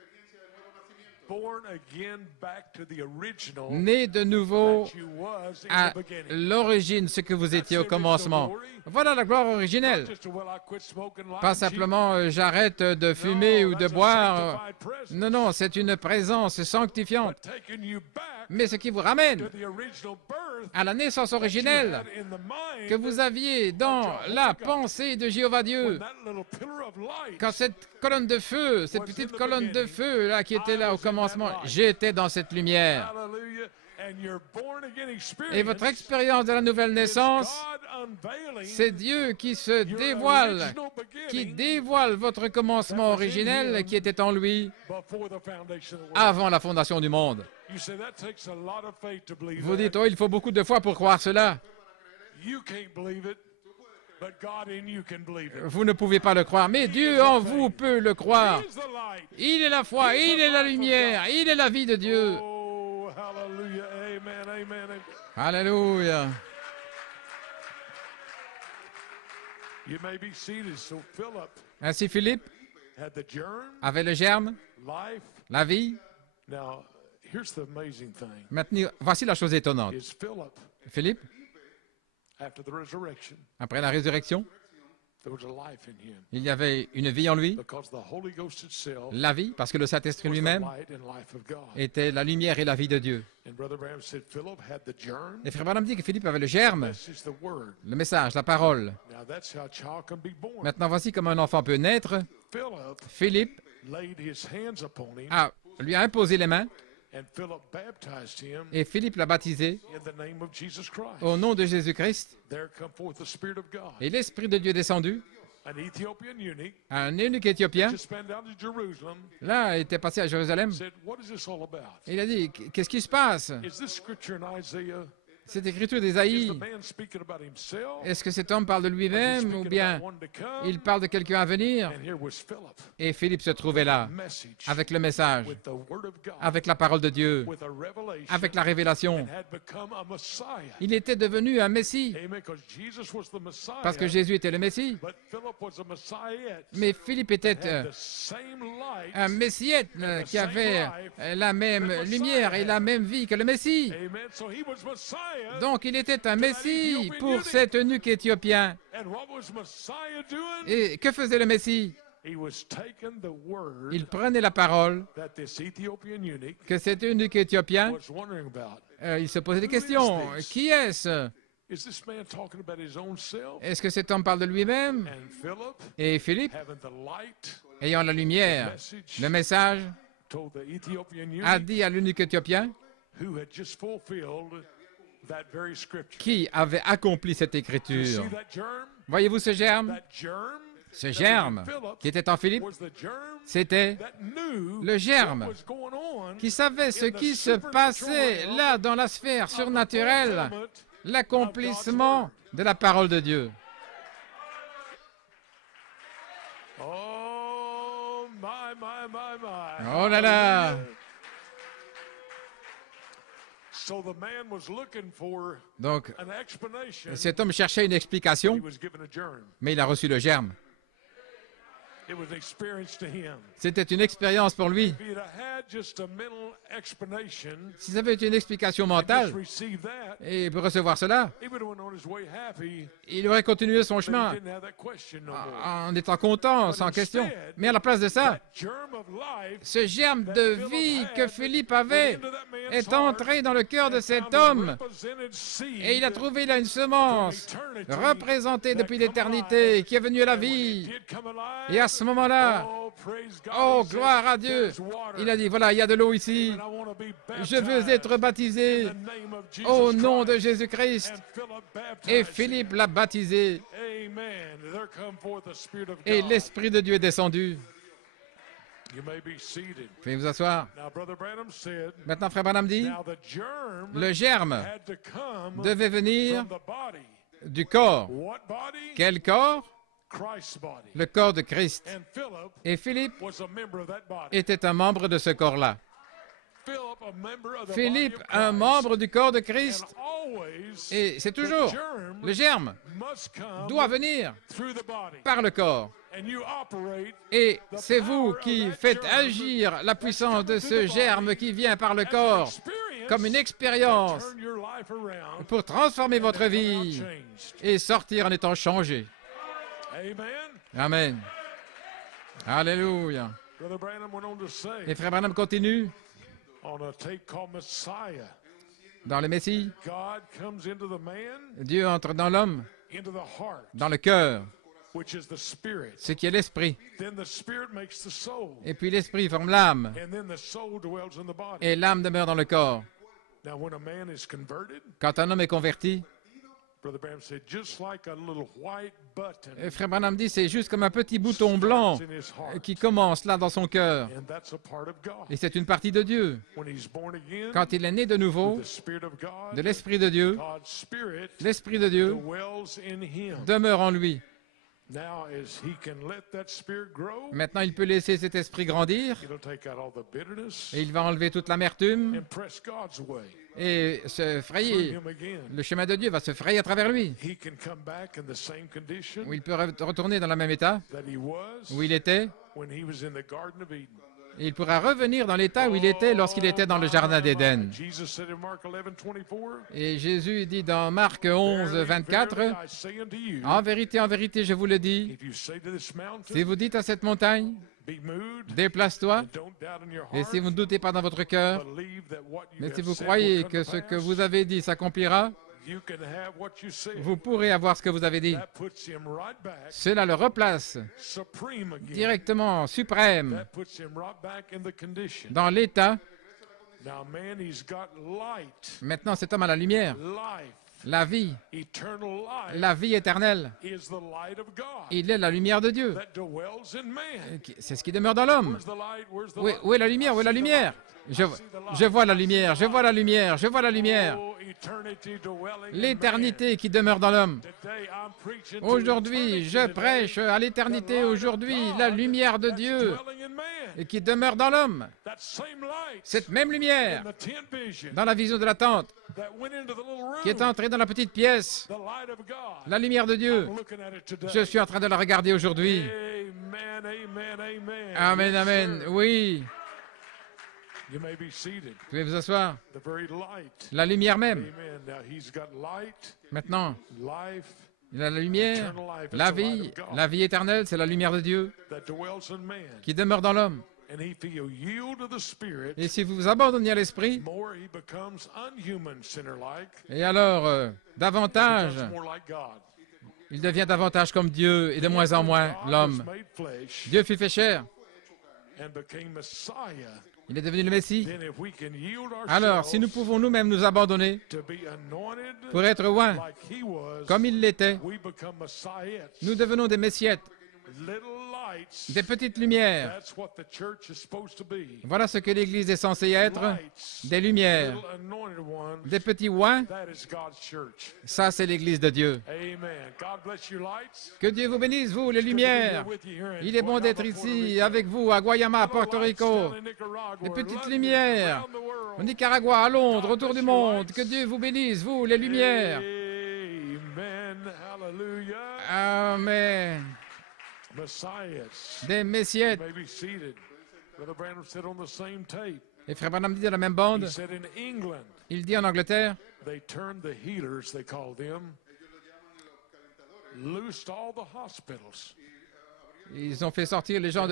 Born again back to the original Né de nouveau that you was in à the beginning. l'origine, ce que vous étiez au commencement. Voilà la gloire originelle. Not just a, well, I quit smoking Pas lying, simplement j'arrête de cheating. fumer No, ou de that's a boire. sanctified presence. Non, non, c'est une présence sanctifiante. But taking you back Mais ce qui vous ramène to the original birth à la naissance that you originelle had in the mind que vous aviez dans la pensée de Jéhovah Dieu. when that little pillar of light Quand cette colonne de feu, cette petite colonne de feu là qui était là au commencement, j'étais dans cette lumière. hallelujah, and your born again Et votre experience expérience de la nouvelle is naissance, God unveiling c'est Dieu qui se your dévoile, original qui beginning dévoile votre commencement originel qui était en lui before the foundation of the world. avant la fondation du monde. You say that takes a lot of faith to believe Vous dites, that. oh, il faut beaucoup de foi pour croire cela. You can't believe it, but God in you can believe it. Vous ne pouvez pas le croire, mais Dieu en vous peut le croire. He's the light. Il est la foi, il est la lumière, il est la vie de Dieu. Oh, hallelujah. Amen. Amen. Amen. Alléluia. You may be seated. So Philip Ainsi Philippe had the germ, avait le germe, life. la vie. Now, here's the amazing thing. Maintenant, voici la chose étonnante. Is Philip, Philippe, after the resurrection, après la résurrection, there was a life in him. il y avait une vie en lui, Because the Holy Ghost itself la vie, parce que le Saint-Esprit was the lui-même light and life of God. était la lumière et la vie de Dieu. And Brother Branham said Philip had the germ. Et Frère Branham dit que Philippe avait le germe, This is the word. le message, la parole. Now that's how a child can be born. Maintenant, voici comment un enfant peut naître. Philip Philippe laid his hands upon him, lui a imposé les mains and Philip baptized him et Philippe l'a baptisé in the name of Jesus Christ. au nom de Jésus-Christ. There come forth the Spirit of God. Et l'Esprit de Dieu est descendu. An Ethiopian eunuch Un eunuque éthiopien, just been down to Jerusalem là, était passé à Jérusalem. said, what is this all about? Il a dit, qu'est-ce qui se passe? Is this scripture in Isaiah? Cette écriture Is d'Ésaïe, the man speaking about himself? est-ce que cet homme parle de Is he lui-même ou speaking bien about one to come? il parle de quelqu'un à venir? And here was Philip, Et Philippe se trouvait là, message avec le message, with the word of God, avec la parole de Dieu, with a revelation, avec la révélation. and had become a Messiah. Il était devenu un Messie, Amen. Because Jesus was the Messiah, parce que Jésus était le Messie. but Philip was a Messiah. Mais Philippe était Had the same light. un Messiette qui avait la même lumière et la même vie que le Messie. Amen. So he was Messiah. Donc il était un Messie pour cet eunuque éthiopien. And what was Messiah doing? Et que faisait le Messie? He was taking the word Il prenait la parole that this Ethiopian eunuch que cet eunuque éthiopien, was wondering about. il se posait des questions. Qui est-ce? Is this man talking about his own self? Est-ce que cet homme parle de lui-même? And Philip, Et Philippe, having the light, ayant la lumière, message, le message, told the Ethiopian a eunuch dit à l'eunuque éthiopien who had just fulfilled that very scripture. qui avait accompli cette You écriture. see that germ? Voyez-vous ce germe? That germ Ce that was germe in Philip qui était en Philippe, was the germ c'était that knew le germe what was going on qui savait ce in the qui se supernatural passait realm là dans la sphère of the surnaturelle, fulfillment l'accomplissement de la parole de Dieu. Oh, my. Oh là là! So the man was looking for Donc, an explanation. cet homme cherchait une He explication, was given a germ. mais il a reçu le germe. It was an experience to him. C'était une expérience pour lui. If he'd have had just a mental explanation, Si ça avait été une explication just mentale, received that, et pour recevoir cela, he would have went on his way happy, il aurait continué son but he chemin didn't have that question no more. en étant content, sans question. Mais à la place de ça, That germ of life ce germe de vie que Philippe avait went into that man's est heart entré dans le cœur de and cet found a homme represented seed et il a trouvé là une semence représentée depuis l'éternité qui est venue à la vie. did come alive. Et à ce moment-là, Oh, praise God. oh, He said, gloire à Dieu, "There's water, il a dit, voilà, il y a de l'eau ici. and I want to be Je veux baptized être baptisé in the name of Jesus au nom de Christ." Jésus-Christ. And Philip baptized Et him. Philippe l'a baptisé Amen. There come forth the Spirit of et God. l'Esprit de Dieu est descendu. You may be seated. Veuillez vous asseoir. Now, Brother Branham said, Maintenant, Frère Branham dit, now the germ le germe had to come devait venir from the body. du corps. What body? Quel corps? le corps de Christ. Et Philippe était un membre de ce corps-là. Philippe, un membre du corps de Christ, et c'est toujours, le germe doit venir par le corps. Et c'est vous qui faites agir la puissance de ce germe qui vient par le corps comme une expérience pour transformer votre vie et sortir en étant changé. Amen. Alléluia. Et Frère Branham continue dans le Messie. Dieu entre dans l'homme, dans le cœur, ce qui est l'esprit. Et puis l'esprit forme l'âme. Et l'âme demeure dans le corps. Quand un homme est converti, Frère Branham dit, c'est juste comme un petit bouton blanc qui commence là dans son cœur. Et c'est une partie de Dieu. Quand il est né de nouveau, de l'Esprit de Dieu, l'Esprit de Dieu demeure en lui. Maintenant, il peut laisser cet esprit grandir et il va enlever toute l'amertume et se frayer. Le chemin de Dieu va se frayer à travers lui. Où il peut retourner dans le même état où il était. Et il pourra revenir dans l'état où il était lorsqu'il était dans le jardin d'Éden. Et Jésus dit dans Marc 11, 24, « En vérité, je vous le dis, si vous dites à cette montagne, déplace-toi, et si vous ne doutez pas dans votre cœur, mais si vous croyez que ce que vous avez dit s'accomplira, vous pourrez avoir ce que vous avez dit. » Cela le replace directement, suprême, dans l'état. Maintenant, cet homme a la lumière, la vie éternelle. Il est la lumière de Dieu. C'est ce qui demeure dans l'homme. Où est la lumière? Où est la lumière? Je vois la lumière, je vois la lumière, je vois la lumière. L'éternité qui demeure dans l'homme. Aujourd'hui, je prêche à l'éternité. Aujourd'hui, la lumière de Dieu et qui demeure dans l'homme. Cette même lumière, dans la vision de la tente, qui est entrée dans la petite pièce, la lumière de Dieu. Je suis en train de la regarder aujourd'hui. Amen, amen. Oui. Vous pouvez vous asseoir. La lumière même. Maintenant, il a la lumière, la vie éternelle, c'est la lumière de Dieu qui demeure dans l'homme. Et si vous vous abandonnez à l'esprit, et alors davantage, il devient davantage comme Dieu et de moins en moins l'homme. Dieu fut fait chair. Il est devenu le Messie. Alors, si nous pouvons nous-mêmes nous abandonner pour être oints comme il l'était, nous devenons des messiettes, des petites lumières. Voilà ce que l'Église est censée être, des lumières, des petits oints. Ça, c'est l'Église de Dieu. Que Dieu vous bénisse, vous, les lumières. Il est bon d'être ici avec vous à Guayama, à Porto Rico. Les petites lumières au Nicaragua, à Londres, autour du monde. Que Dieu vous bénisse, vous, les lumières. Amen. Des messiettes. Et Frère Branham dit dans la même bande, il dit en Angleterre, ils ont fait sortir les gens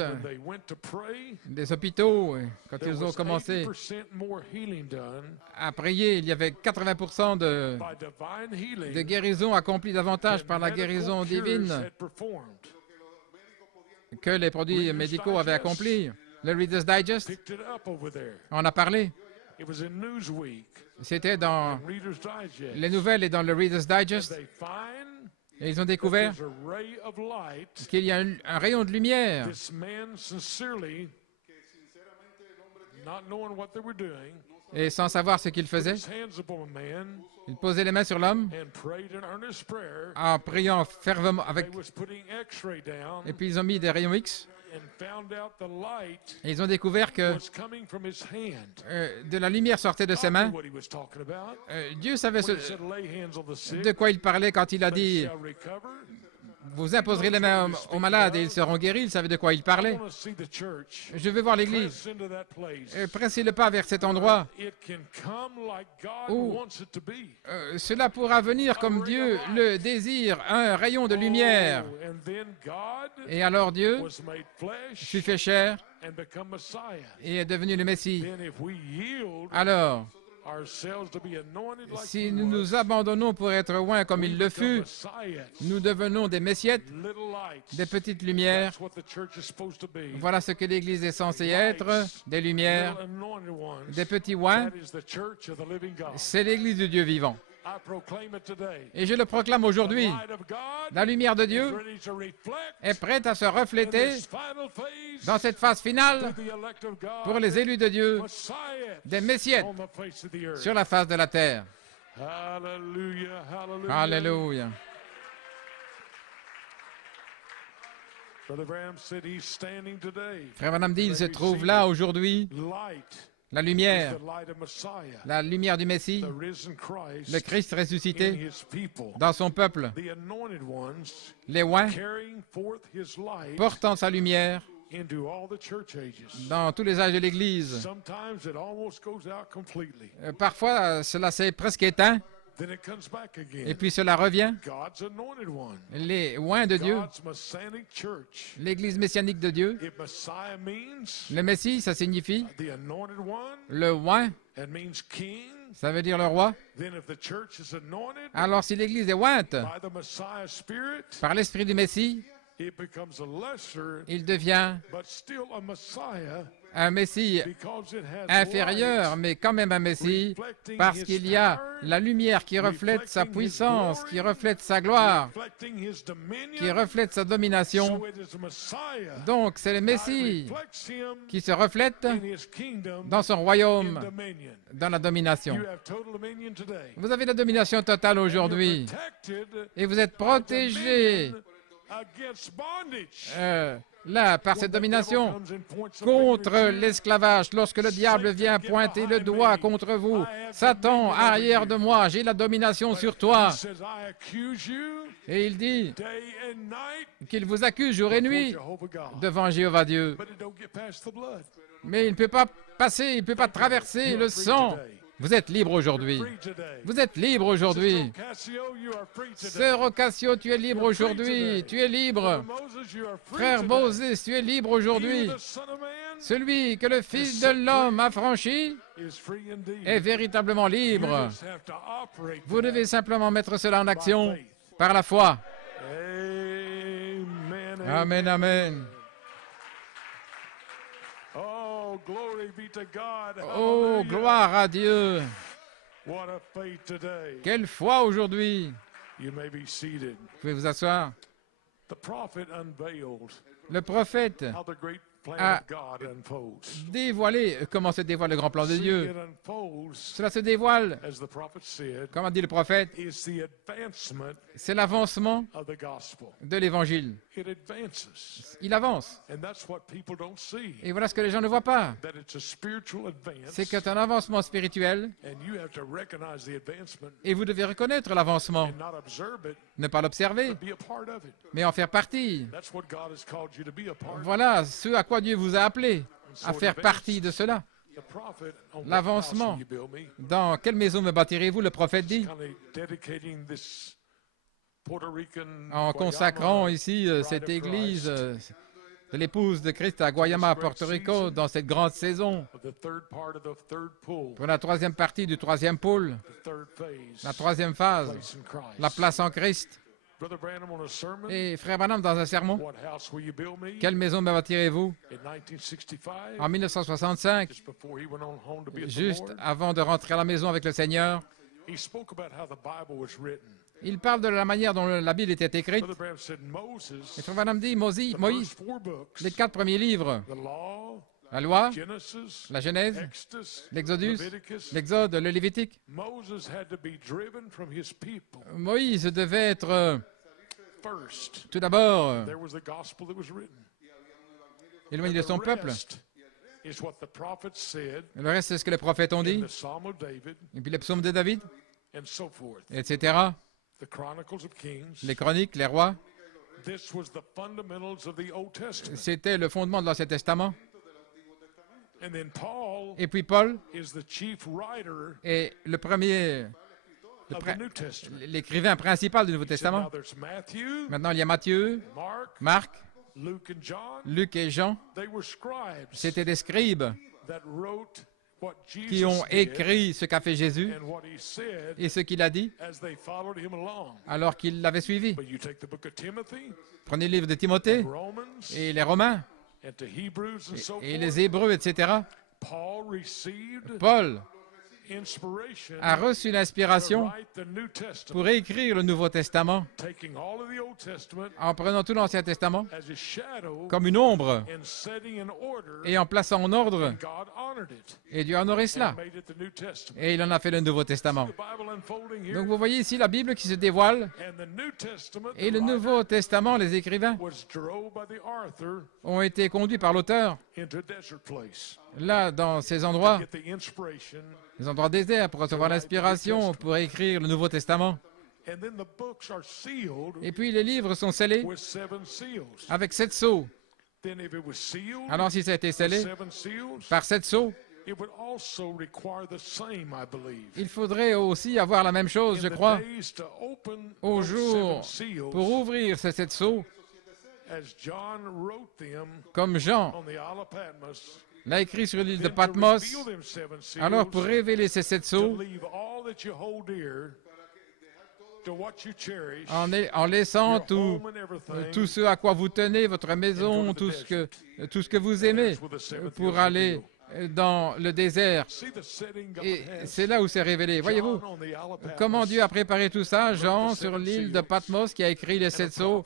des hôpitaux. Quand ils ont commencé à prier, il y avait 80% de guérison accomplie davantage par la guérison divine que les produits médicaux avaient accompli. Le Reader's Digest en a parlé. C'était dans les nouvelles et dans le Reader's Digest. Et ils ont découvert qu'il y a un rayon de lumière. Et sans savoir ce qu'il faisait, il posait les mains sur l'homme en priant fervemment et puis ils ont mis des rayons X et ils ont découvert que de la lumière sortait de ses mains. Dieu savait de quoi il parlait quand il a dit vous imposerez les mains aux malades et ils seront guéris. Il savait de quoi il parlait. Je veux voir l'Église. Pressez le pas vers cet endroit où cela pourra venir comme Dieu le désire, un rayon de lumière. Et alors Dieu fut fait chair et est devenu le Messie. Alors, si nous nous abandonnons pour être loin comme il le fut, nous devenons des messiettes, des petites lumières. Voilà ce que l'Église est censée être, des lumières, des petits oins. C'est l'Église du Dieu vivant. Et je le proclame aujourd'hui, la lumière de Dieu est prête à se refléter dans cette phase finale pour les élus de Dieu, des messiettes sur la face de la terre. Alléluia. Frère Branham dit, il se trouve là aujourd'hui. La lumière du Messie, le Christ ressuscité dans son peuple, les oints portant sa lumière dans tous les âges de l'Église. Parfois, cela s'est presque éteint. Et puis cela revient. Les oints de Dieu, l'Église messianique de Dieu. Le Messie, ça signifie le oint, ça veut dire le roi. Alors si l'Église est ointe par l'Esprit du Messie, il devient un Messie inférieur, mais quand même un Messie, parce qu'il y a la lumière qui reflète sa puissance, qui reflète sa gloire, qui reflète sa domination. Donc, c'est le Messie qui se reflète dans son royaume, dans la domination. Vous avez la domination totale aujourd'hui et vous êtes protégés là, par cette domination, contre l'esclavage. Lorsque le diable vient pointer le doigt contre vous, Satan, arrière de moi, j'ai la domination sur toi. Et il dit qu'il vous accuse jour et nuit devant Jéhovah Dieu. Mais il ne peut pas passer, il ne peut pas traverser le sang. Vous êtes libre aujourd'hui. Vous êtes libre aujourd'hui. Sœur Ocasio, tu es libre aujourd'hui. Tu es libre. Frère Moses, tu es libre aujourd'hui. Celui que le Fils de l'homme a franchi est véritablement libre. Vous devez simplement mettre cela en action par la foi. Amen, amen. Oh, gloire à Dieu! Quelle foi aujourd'hui! Vous pouvez vous asseoir. Le prophète a dévoilé comment se dévoile le grand plan de Dieu. Cela se dévoile, comme a dit le prophète, c'est l'avancement de l'Évangile. Il avance. Et voilà ce que les gens ne voient pas. C'est que c'est un avancement spirituel et vous devez reconnaître l'avancement, ne pas l'observer, mais en faire partie. Voilà ce à quoi Dieu vous a appelé, à faire partie de cela. L'avancement. Dans quelle maison me bâtirez-vous, le prophète dit, en consacrant ici cette église de l'épouse de Christ à Guayama, à Porto Rico, dans cette grande saison, pour la troisième partie du troisième pôle, la troisième phase, la place en Christ. Et Frère Branham, dans un sermon, quelle maison me bâtirez-vous? En 1965, juste avant de rentrer à la maison avec le Seigneur, il parle de la manière dont la Bible était écrite. Et Frère Branham dit, Moïse, les 4 premiers livres, la loi, Genesis, la Genèse, Exodus, l'Exodus, Leviticus. l'Exode, le Lévitique. Moses had to be driven from his people Moïse devait être first. tout d'abord There was the gospel that was written. éloigné de son peuple. Rest is what the prophets said Le reste, c'est ce que les prophètes ont dit. in the Psalm of David Et puis les psaumes de David, and so forth. etc. The Chronicles of Kings. Les chroniques, les rois. This was the fundamentals of the Old Testament. C'était le fondement de l'Ancien Testament. And then Paul Et puis Paul is the chief writer est le premier, of the New Testament. l'écrivain principal du Nouveau So Testament. now there's Matthew, Maintenant, il y a Matthieu, Mark, Marc, Luke, and John. Luc et Jean. They were scribes C'étaient des scribes that wrote what qui Jesus ont did écrit ce qu'a fait Jésus and what he said et ce qu'il a dit as they followed him along. alors qu'ils l'avaient suivi. But you take the book of Timothy, Prenez le livre de Timothée Romans, et les Romains and to Hebrews and so et forth. les Hébreux, etc. Paul received Paul inspiration a reçu to l'inspiration write the New Testament, pour écrire le Nouveau Testament taking all of the Old Testament en prenant tout l'Ancien Testament as a shadow comme une ombre and setting in order. et en plaçant en ordre. God honored it Et Dieu a honoré and cela. made it the New Testament. Et il en a fait le Nouveau Testament. The Bible unfolding here, Donc vous voyez ici la Bible qui se dévoile and the New Testament, et le the writer, Nouveau Testament, les écrivains, was drove by the author ont été conduits par l'auteur into a desert place. là dans ces endroits, Get the inspiration, les endroits déserts pour recevoir l'inspiration pour écrire le Nouveau Testament. and then the books are sealed Et puis les livres sont scellés with 7 seals. avec 7 sceaux. Then if it was sealed Alors si ça a été scellé 7 seals, par 7 sceaux, it would also require the same, I believe. il faudrait aussi avoir la même chose, je In the crois, days to open au those jour 7 seals, pour ouvrir ces 7 sceaux, as John wrote them comme Jean on the Isle of Patmos, l'a écrit sur l'île de then to Patmos. reveal them 7 seals, Alors pour révéler ces 7 to sceaux, leave all that you hold dear, to what you cherish, en laissant your tout, home and everything, tout ce à quoi vous tenez, votre maison, tout ce que vous aimez, that's where the 7 pour seals aller reveal. dans le désert. See the setting God Et has. c'est là où c'est révélé. Voyez-vous John on the Isle of Patmos, comment Dieu a préparé tout ça. Jean sur l'île de Patmos qui a écrit les 7 sceaux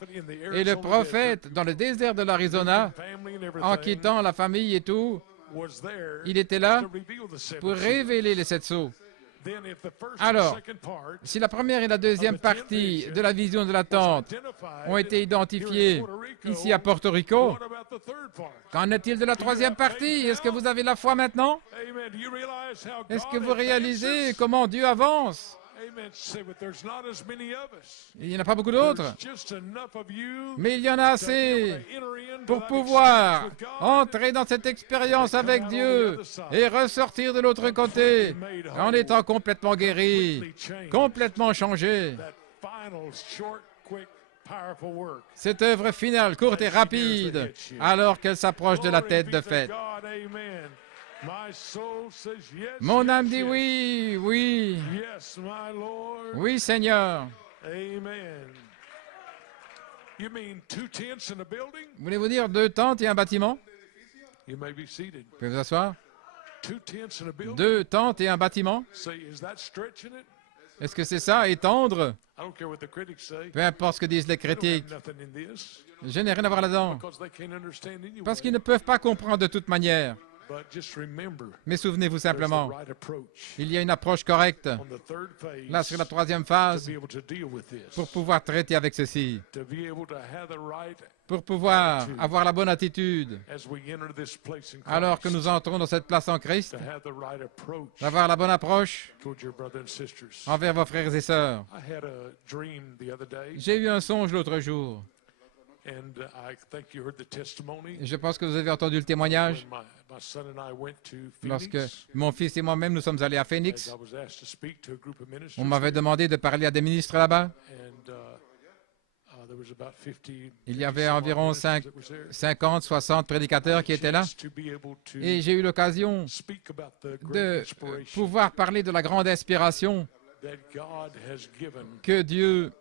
et le prophète dans le désert de l'Arizona family and en everything, quittant la famille et tout. was there Il était là to reveal the 7 pour seals. révéler les 7 sceaux. Then if the first Alors, and second part Si la première et la deuxième partie de la vision de la tente ont été identifiées ici à Porto Rico, what about the third part? qu'en est-il de la troisième partie? Est-ce que vous avez la foi maintenant? Amen. Do you realize how Est-ce que God vous réalisez advances? comment Dieu avance? Amen. Say, but there's not as many of us. Il n'y en a pas beaucoup d'autres, There's just enough of you mais il y en a to be able assez to enter into pour that pouvoir experience with God entrer dans cette expérience avec Dieu et ressortir de l'autre côté en étant complètement guéri, completely changed. complètement changé. That final, short, quick, powerful work. Cette œuvre finale, courte et rapide, alors qu'elle s'approche de la Glory tête be de to fête. God. Amen. My soul says yes. Mon yes, âme dit yes. oui, oui, Yes, my Lord. oui Seigneur. Amen. You mean 2 tents in a building? Voulez-vous dire 2 tentes et un bâtiment? You may be seated. Vous pouvez vous asseoir. 2 tents in a building? 2 tentes et un bâtiment? Say, is that stretching it? Est-ce que c'est ça, étendre? I don't care what the critics say. Peu importe ce que disent les They don't critiques. have nothing in this Je n'ai rien à voir là-dedans. because they can't understand anyway. Parce qu'ils ne peuvent pas comprendre de toute manière. But just remember, Mais souvenez-vous there's the simplement, right approach il y a une approche correcte, on the third phase là sur la troisième to phase, be able to deal with this, pour pouvoir traiter avec ceci, to be able to have the right pour pouvoir avoir la bonne attitude, as we enter this place in Christ, alors que nous entrons dans cette place en Christ, to have the right approach d'avoir la bonne approche towards your brothers and sisters. envers vos frères et sœurs. I had a dream the other day, J'ai eu un songe l'autre jour. and I think you heard the testimony. Je pense que vous avez entendu le témoignage When my son and I went to lorsque Phoenix, mon fils et moi-même nous sommes allés à as Phoenix. I was asked to speak to a group of ministers, On m'avait demandé de parler à des ministres là-bas. and there was about 50. Il y avait 50 environ ministers that was there. 50, 60 prédicateurs qui étaient là. Chance to be able to Et j'ai eu l'occasion speak about the great de inspiration pouvoir parler de la grande inspiration that God has given que Dieu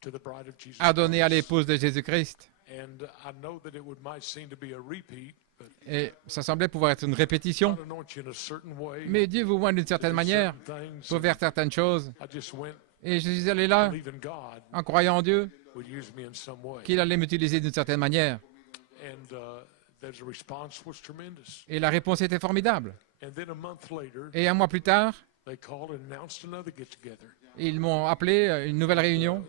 to the bride of Jesus a donnée à Christ. l'épouse de Jésus-Christ. And I know that it might seem to be a repeat, but Et ça semblait pouvoir être une répétition. God anoints you in a certain way. Mais Dieu vous voit d'une certaine to do manière certain things. pour faire certaines choses. I just went Et je suis allé là believing God en croyant en Dieu would use me in some way. qu'il allait m'utiliser d'une certaine manière. And Et la réponse était formidable. Et un mois plus tard, ils m'ont appelé à une nouvelle réunion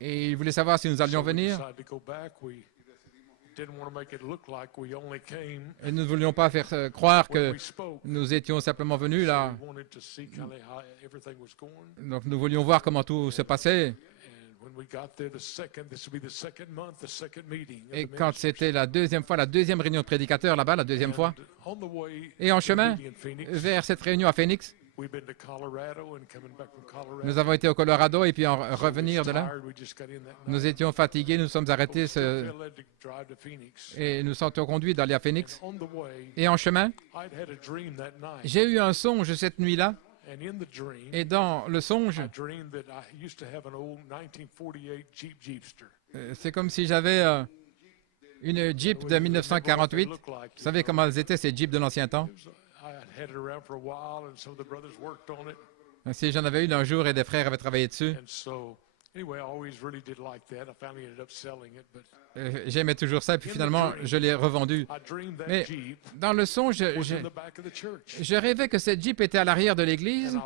et ils voulaient savoir si nous allions venir. Et nous ne voulions pas faire croire que nous étions simplement venus là. Donc nous voulions voir comment tout se passait. Et quand c'était la deuxième fois, la deuxième réunion de prédicateurs là-bas, la deuxième fois, et en chemin vers cette réunion à Phoenix, nous avons été au Colorado et puis en revenir de là, nous étions fatigués, nous sommes arrêtés et nous sommes conduits d'aller à Phoenix. Et en chemin, j'ai eu un songe cette nuit-là. Et dans le songe, c'est comme si j'avais une Jeep de 1948. Vous savez comment elles étaient, ces Jeeps de l'ancien temps? Si j'en avais eu un jour et des frères avaient travaillé dessus. J'aimais toujours ça, et puis finalement, je l'ai revendu. Mais dans le songe, je rêvais que cette Jeep était à l'arrière de l'église.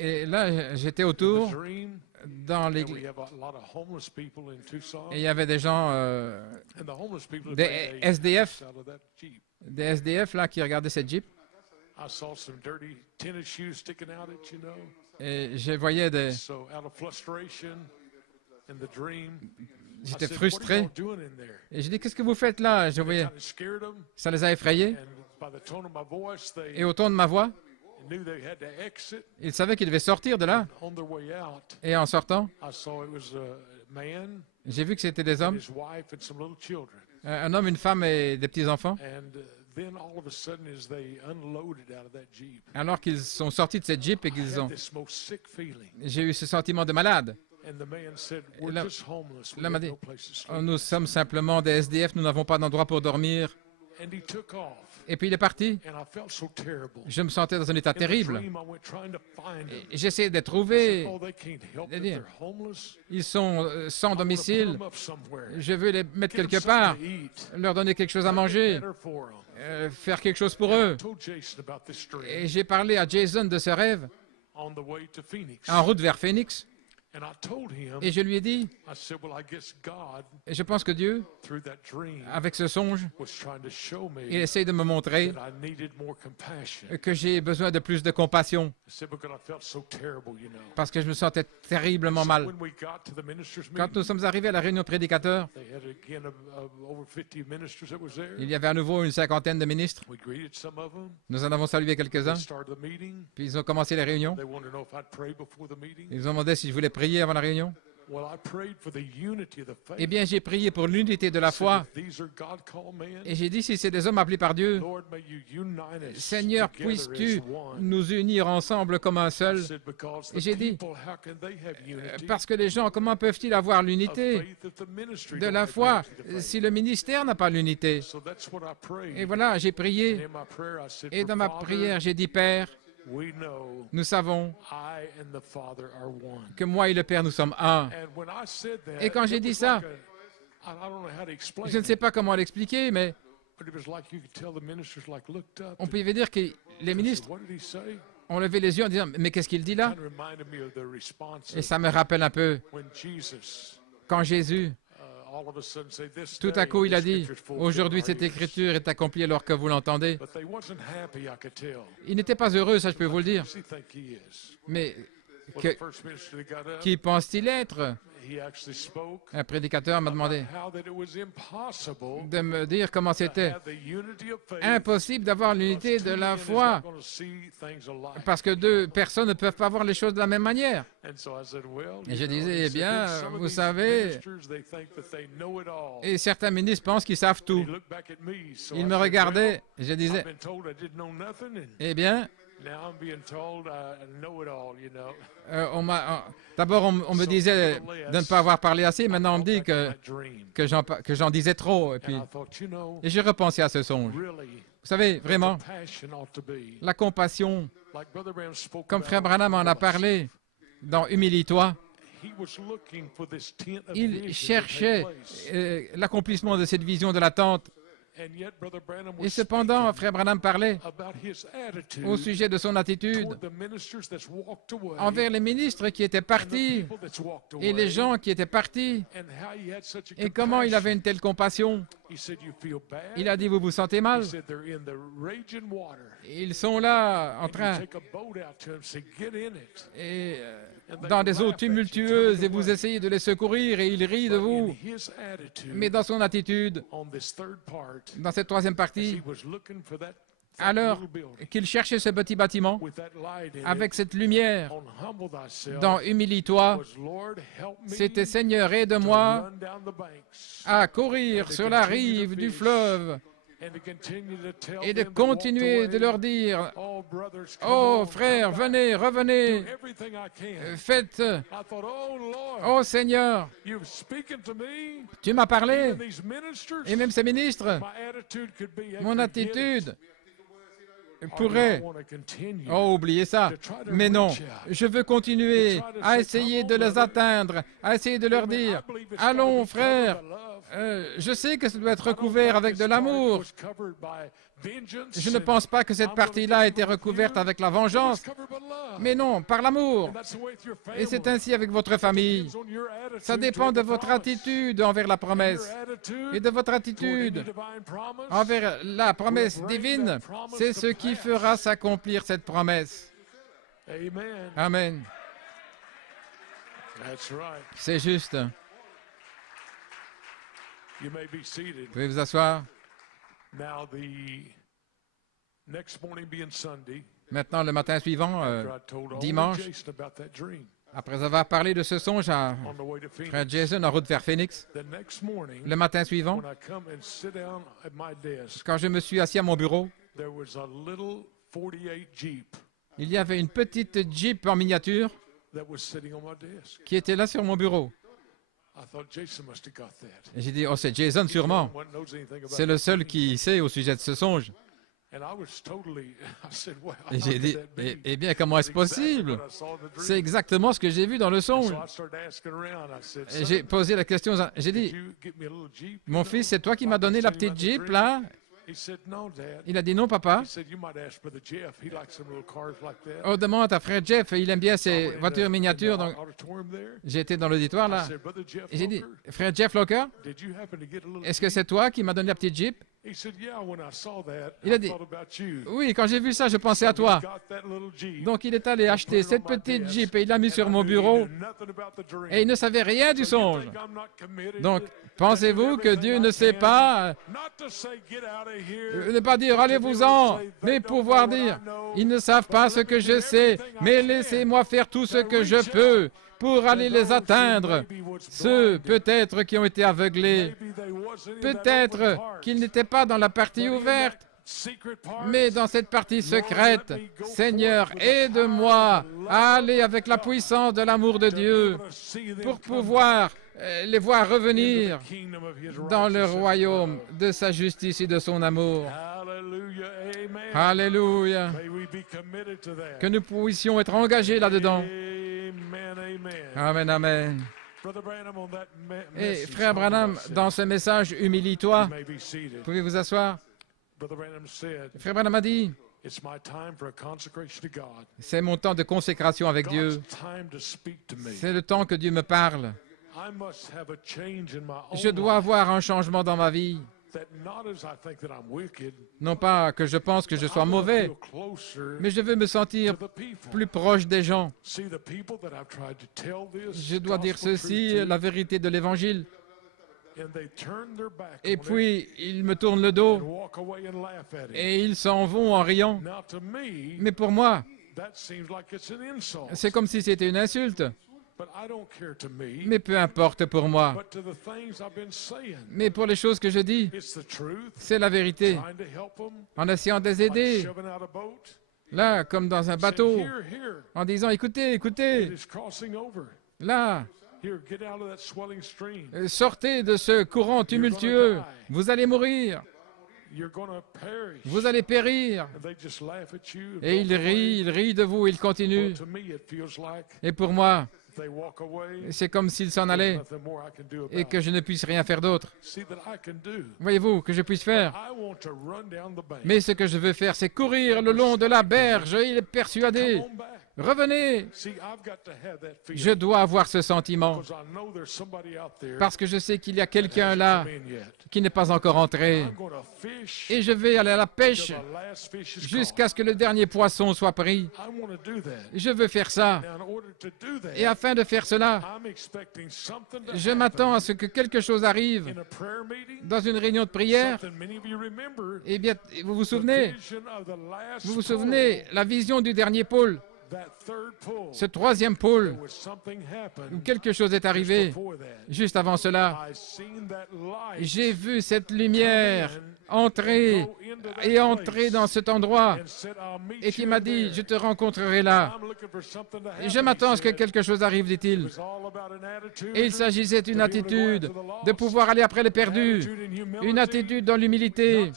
Et là, j'étais autour dans l'église. Et il y avait des gens, des SDF, là, qui regardaient cette Jeep. Et je voyais des... J'étais frustré. Et j'ai dit, qu'est-ce que vous faites là? Je voyais. Ça les a effrayés. Et au ton de ma voix, ils savaient qu'ils devaient sortir de là. Et en sortant, j'ai vu que c'était des hommes. Un homme, une femme et des petits-enfants. Alors qu'ils sont sortis de cette Jeep et qu'ils ont... J'ai eu ce sentiment de malade. L'homme m'a dit, oh, nous sommes simplement des SDF, nous n'avons pas d'endroit pour dormir. Et puis il est parti. Je me sentais dans un état terrible. J'essayais de les trouver. Ils sont sans domicile. Je veux les mettre quelque part, leur donner quelque chose à manger, faire quelque chose pour eux. Et j'ai parlé à Jason de ce rêve en route vers Phoenix. Et je lui ai dit, et je pense que Dieu, avec ce songe, il essaie de me montrer que j'ai besoin de plus de compassion parce que je me sentais terriblement mal. Quand nous sommes arrivés à la réunion prédicateur, il y avait à nouveau une cinquantaine de ministres. Nous en avons salué quelques-uns, puis ils ont commencé les réunions. Ils ont demandé si je voulais prier avant la réunion. Eh bien, j'ai prié pour l'unité de la foi. Et j'ai dit, si c'est des hommes appelés par Dieu, Seigneur, puisses-tu nous unir ensemble comme un seul? Et j'ai dit, parce que les gens, comment peuvent-ils avoir l'unité de la foi si le ministère n'a pas l'unité? Et voilà, j'ai prié. Et dans ma prière, j'ai dit, Père, nous savons que moi et le Père, nous sommes un. Et quand j'ai dit ça, je ne sais pas comment l'expliquer, mais on pouvait dire que les ministres ont levé les yeux en disant « Mais qu'est-ce qu'il dit là ?» Et ça me rappelle un peu quand Jésus, tout à coup, il a dit « Aujourd'hui, cette écriture est accomplie alors que vous l'entendez. » Il n'était pas heureux, ça je peux vous le dire. Mais qui pense-t-il être? Un prédicateur m'a demandé de me dire comment c'était impossible d'avoir l'unité de la foi parce que deux personnes ne peuvent pas voir les choses de la même manière. Et je disais, eh bien, vous savez, et certains ministres pensent qu'ils savent tout. Ils me regardaient et je disais, eh bien, d'abord, on me disait de ne pas avoir parlé assez. Maintenant, on me dit que j'en disais trop. Et j'ai repensé à ce songe. Vous savez, vraiment, la compassion, comme Frère Branham en a parlé dans Humilie-toi, Il cherchait l'accomplissement de cette vision de la tente. Et cependant, Frère Branham parlait au sujet de son attitude envers les ministres qui étaient partis et les gens qui étaient partis et comment il avait une telle compassion. Il a dit, vous vous sentez mal? Ils sont là en train et dans des eaux tumultueuses et vous essayez de les secourir et il rit de vous. Mais dans son attitude, dans cette troisième partie, alors qu'il cherchait ce petit bâtiment avec cette lumière dans Humilie-toi, c'était Seigneur, aide-moi à courir sur la rive du fleuve et de continuer de leur dire, oh frères, venez, revenez, faites, oh Seigneur, tu m'as parlé, et même ces ministres, mon attitude pourrait, oh oubliez ça, mais non, je veux continuer à essayer de les atteindre, à essayer de leur dire, allons frères, je sais que ça doit être recouvert avec de l'amour. Je ne pense pas que cette partie-là a été recouverte avec la vengeance, mais non, par l'amour. Et c'est ainsi avec votre famille. Ça dépend de votre attitude envers la promesse et de votre attitude envers la promesse divine. C'est ce qui fera s'accomplir cette promesse. Amen. C'est juste. Vous pouvez vous asseoir. Maintenant, le matin suivant, dimanche, après avoir parlé de ce songe à Frère Jason en route vers Phoenix, le matin suivant, quand je me suis assis à mon bureau, il y avait une petite Jeep en miniature qui était là sur mon bureau. Et j'ai dit, oh, c'est Jason sûrement. C'est le seul qui sait au sujet de ce songe. Et j'ai dit, eh bien, comment est-ce possible? C'est exactement ce que j'ai vu dans le songe. Et j'ai posé la question, j'ai dit, mon fils, c'est toi qui m'as donné la petite Jeep, là? Il a dit, non, papa. Oh, demande à frère Jeff, il aime bien ces voitures miniatures. Donc, j'ai été dans l'auditoire, là. Et j'ai dit, frère Jeff Locker, est-ce que c'est toi qui m'as donné la petite Jeep? Il a dit, oui, quand j'ai vu ça, je pensais à toi. Donc, il est allé acheter cette petite Jeep et il l'a mis sur mon bureau et il ne savait rien du songe. Donc, pensez-vous que Dieu ne sait pas, ne pas dire, allez-vous-en, mais pouvoir dire, ils ne savent pas ce que je sais, mais laissez-moi faire tout ce que je peux pour aller les atteindre. Ceux, peut-être, qui ont été aveuglés, peut-être qu'ils n'étaient pas dans la partie ouverte, mais dans cette partie secrète. Seigneur, aide-moi à aller avec la puissance de l'amour de Dieu pour pouvoir les voir revenir dans le royaume de sa justice et de son amour. Alléluia. Que nous puissions être engagés là-dedans. Amen, amen. Et Frère Branham, dans ce message, humilie-toi. Pouvez vous asseoir? Frère Branham a dit, c'est mon temps de consécration avec Dieu. C'est le temps que Dieu me parle. Je dois avoir un changement dans ma vie. Non pas que je pense que je sois mauvais, mais je veux me sentir plus proche des gens. Je dois dire ceci, la vérité de l'Évangile. Et puis, ils me tournent le dos et ils s'en vont en riant. Mais pour moi, c'est comme si c'était une insulte. Mais peu importe pour moi. Mais pour les choses que je dis, c'est la vérité. En essayant de les aider, là, comme dans un bateau, en disant, écoutez, écoutez, là, sortez de ce courant tumultueux, vous allez mourir. Vous allez périr. Et il rit de vous, il continue. Et pour moi, C'est comme s'il s'en allait et que je ne puisse rien faire d'autre. Voyez-vous, que je puisse faire. Mais ce que je veux faire, c'est courir le long de la berge. Il est persuadé. Revenez. Je dois avoir ce sentiment parce que je sais qu'il y a quelqu'un là qui n'est pas encore entré. Et je vais aller à la pêche jusqu'à ce que le dernier poisson soit pris. Je veux faire ça. Et afin de faire cela, je m'attends à ce que quelque chose arrive dans une réunion de prière. Eh bien, vous vous souvenez la vision du dernier pôle. Ce troisième pôle, où quelque chose est arrivé, juste avant cela, j'ai vu cette lumière entrer dans cet endroit et qui m'a dit, je te rencontrerai là. Et je m'attends à ce que quelque chose arrive, dit-il. Et il s'agissait d'une attitude de pouvoir aller après les perdus, une attitude dans l'humilité.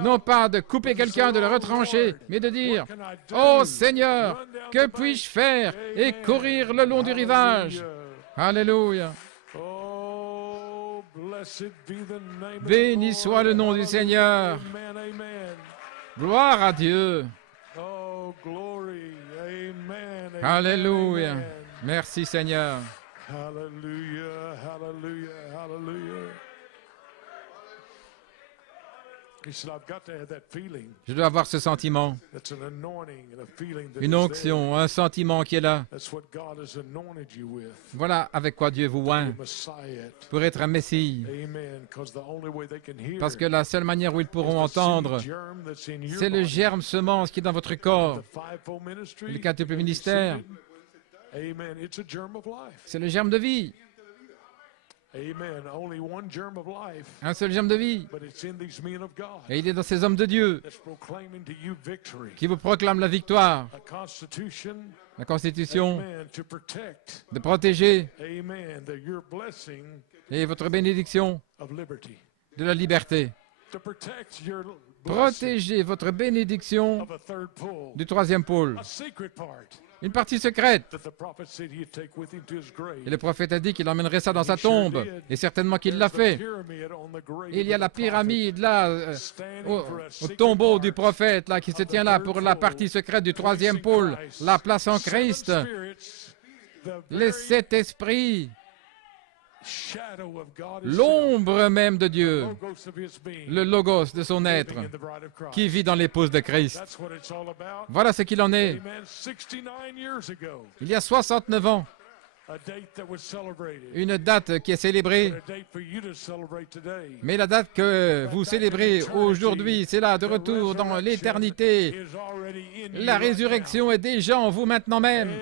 Non pas de couper quelqu'un, de le retrancher, mais de dire « Oh Seigneur, que puis-je faire ?» et courir le long du rivage. Alléluia. Béni soit le nom du Seigneur. Gloire à Dieu. Alléluia. Merci Seigneur. Hallelujah, hallelujah, hallelujah. Je dois avoir ce sentiment, une onction, un sentiment qui est là. Voilà avec quoi Dieu vous oint pour être un Messie. Parce que la seule manière où ils pourront entendre, c'est le germe semence qui est dans votre corps. Le quintuple ministère, c'est le germe de vie. Un seul germe de vie. Et il est dans ces hommes de Dieu qui vous proclament la victoire, la Constitution, de protéger et votre bénédiction de la liberté. Protégez votre bénédiction du troisième pôle. Une partie secrète. Et le prophète a dit qu'il emmènerait ça dans sa tombe. Et certainement qu'il l'a fait. Et il y a la pyramide là, au tombeau du prophète là, qui se tient là pour la partie secrète du troisième pôle, la place en Christ. Les sept esprits, l'ombre même de Dieu, le logos de son être, qui vit dans l'épouse de Christ. Voilà ce qu'il en est. Il y a 69 ans, une date qui est célébrée, mais la date que vous célébrez aujourd'hui, c'est là, de retour dans l'éternité. La résurrection est déjà en vous maintenant même.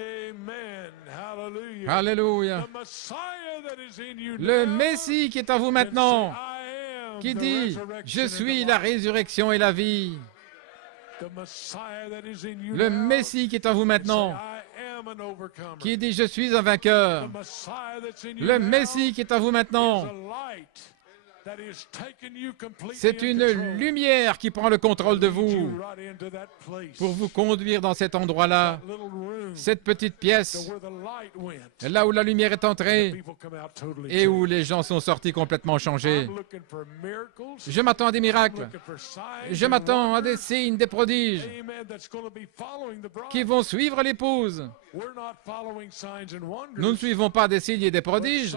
Alléluia. Le Messie qui est en vous maintenant, qui dit « Je suis la résurrection et la vie ». Le Messie qui est en vous maintenant, qui dit « Je suis un vainqueur ». Le Messie qui est en vous maintenant, c'est une lumière qui prend le contrôle de vous pour vous conduire dans cet endroit-là, cette petite pièce, là où la lumière est entrée et où les gens sont sortis complètement changés. Je m'attends à des miracles. Je m'attends à des signes, des prodiges qui vont suivre l'épouse. Nous ne suivons pas des signes et des prodiges,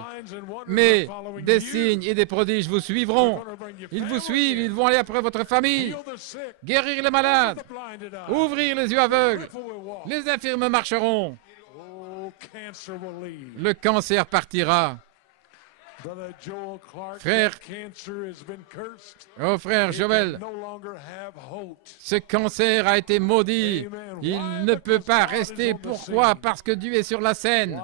mais des signes et des prodiges vous suivront. Ils vous suivent, ils vont aller après votre famille, guérir les malades, ouvrir les yeux aveugles. Les infirmes marcheront. Le cancer partira. Frère, oh frère Joël, ce cancer a été maudit. Il ne peut pas rester. Pourquoi? Parce que Dieu est sur la scène.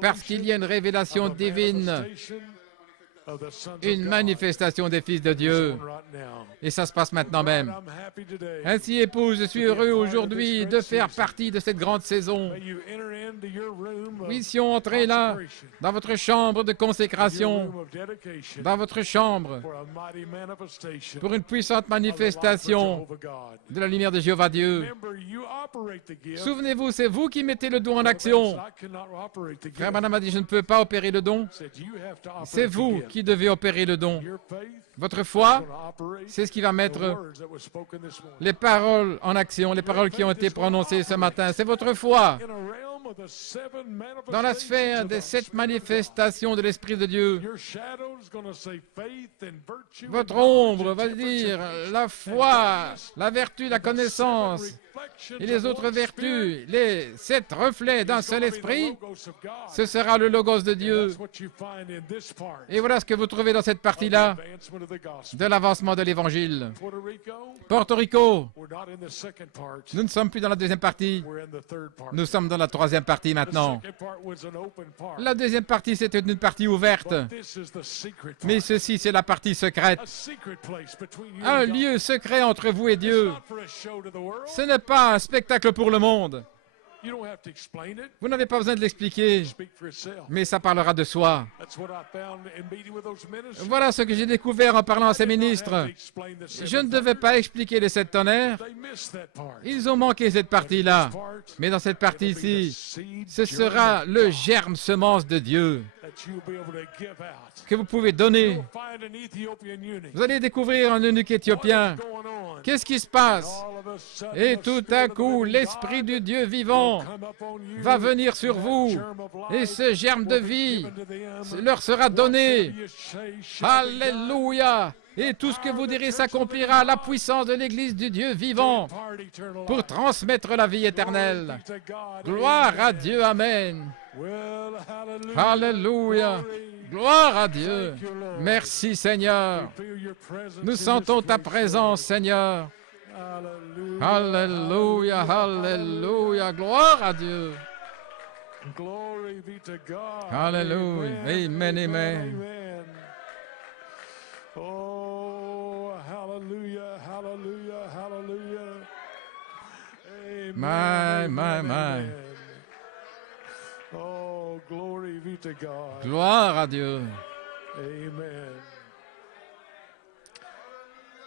Parce qu'il y a une révélation divine une manifestation des fils de Dieu. Et ça se passe maintenant même. Ainsi, épouse, je suis heureux aujourd'hui de faire partie de cette grande saison. Puissions entrer là, dans votre chambre de consécration, dans votre chambre, pour une puissante manifestation de la lumière de Jéhovah Dieu. Souvenez-vous, c'est vous qui mettez le don en action. Frère Branham a dit, je ne peux pas opérer le don. C'est vous qui devez opérer le don. Votre foi, c'est ce qui va mettre les paroles en action, les paroles qui ont été prononcées ce matin. C'est votre foi. Dans la sphère des 7 manifestations de l'Esprit de Dieu, votre ombre va dire la foi, la vertu, la connaissance et les autres vertus, les 7 reflets d'un seul esprit, ce sera le Logos de Dieu. Et voilà ce que vous trouvez dans cette partie-là de l'avancement de l'Évangile. Porto Rico, nous ne sommes plus dans la deuxième partie, nous sommes dans la troisième partie maintenant. La deuxième partie, c'était une partie ouverte, mais ceci, c'est la partie secrète. Un lieu secret entre vous et Dieu. Ce n'est pas un spectacle pour le monde. Vous n'avez pas besoin de l'expliquer, mais ça parlera de soi. Voilà ce que j'ai découvert en parlant à ces ministres. Je ne devais pas expliquer les 7 tonnerres. Ils ont manqué cette partie-là. Mais dans cette partie-ci, ce sera le germe semence de Dieu que vous pouvez donner. Vous allez découvrir un eunuque éthiopien. Qu'est-ce qui se passe? Et tout à coup, l'Esprit du Dieu vivant va venir sur vous. Et ce germe de vie leur sera donné. Alléluia! Et tout ce que vous direz s'accomplira à la puissance de l'Église du Dieu vivant pour transmettre la vie éternelle. Gloire à Dieu, Amen. Alléluia. Gloire à Dieu. Merci, Seigneur. Nous sentons ta présence, Seigneur. Alléluia, alléluia. Gloire à Dieu. Alléluia. Amen, amen. Oh, hallelujah, hallelujah, hallelujah. My. Oh, glory be to God. Gloire à Dieu. Amen.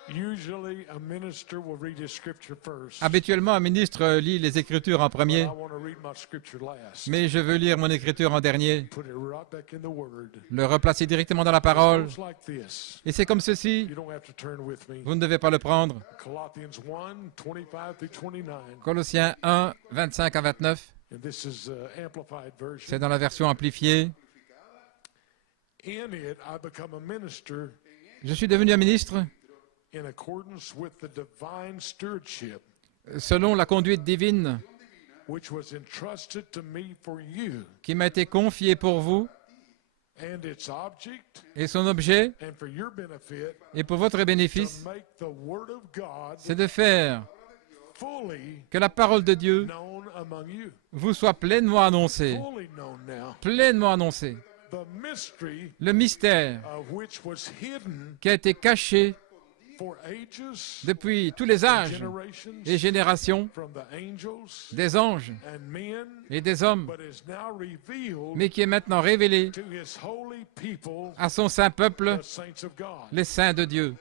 Usually a minister will read his scripture first. Habituellement, un ministre lit les Écritures en premier, I want to read my scripture last. mais je veux lire mon Écriture en dernier, Put it right back in the word. le replacer directement dans la parole. It goes like this. Et c'est comme ceci. You don't have to turn with me. Vous ne devez pas le prendre. Colossians 1:25-29. Colossiens 1, 25 à 29. And this is amplified version. C'est dans la version amplifiée. In it, I become a minister Je suis devenu un ministre in accordance with the divine stewardship selon la conduite divine which was entrusted to me for you, qui m'a été confiée pour vous, and its object, et son objet, and for your benefit, et pour votre to bénéfice, make the word of God c'est de faire fully que la parole de Dieu known among you. vous soit pleinement annoncée. Fully known now. Pleinement annoncée. The mystery Le mystère of which was hidden qui a été caché for ages, depuis tous les âges generations, et générations from the angels des anges and men, et des hommes, but is now revealed mais qui est maintenant révélé to his holy people, à son saint peuple, the saints of God. les saints de Dieu.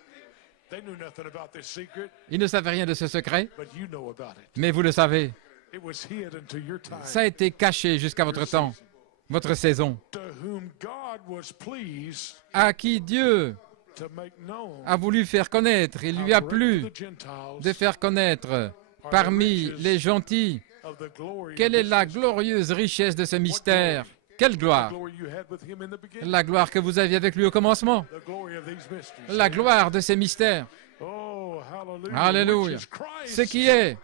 They knew nothing about this secret, Ils ne savaient rien de ce secret, but you know about it. mais vous le savez. It was hid unto your time. Ça a été caché jusqu'à votre temps, votre saison, To whom God was pleased à qui Dieu to make known a voulu faire connaître. Il lui a how plu great the Gentiles de faire connaître parmi les gentils of the glory quelle of est this la mystery. glorieuse richesse de ce mystère. Quelle gloire! Glory you had with him in the beginning. La gloire que vous aviez avec lui au commencement. The glory of these mysteries. La gloire de ces mystères. Oh, hallelujah. Alléluia. Which is Christ Ce qui est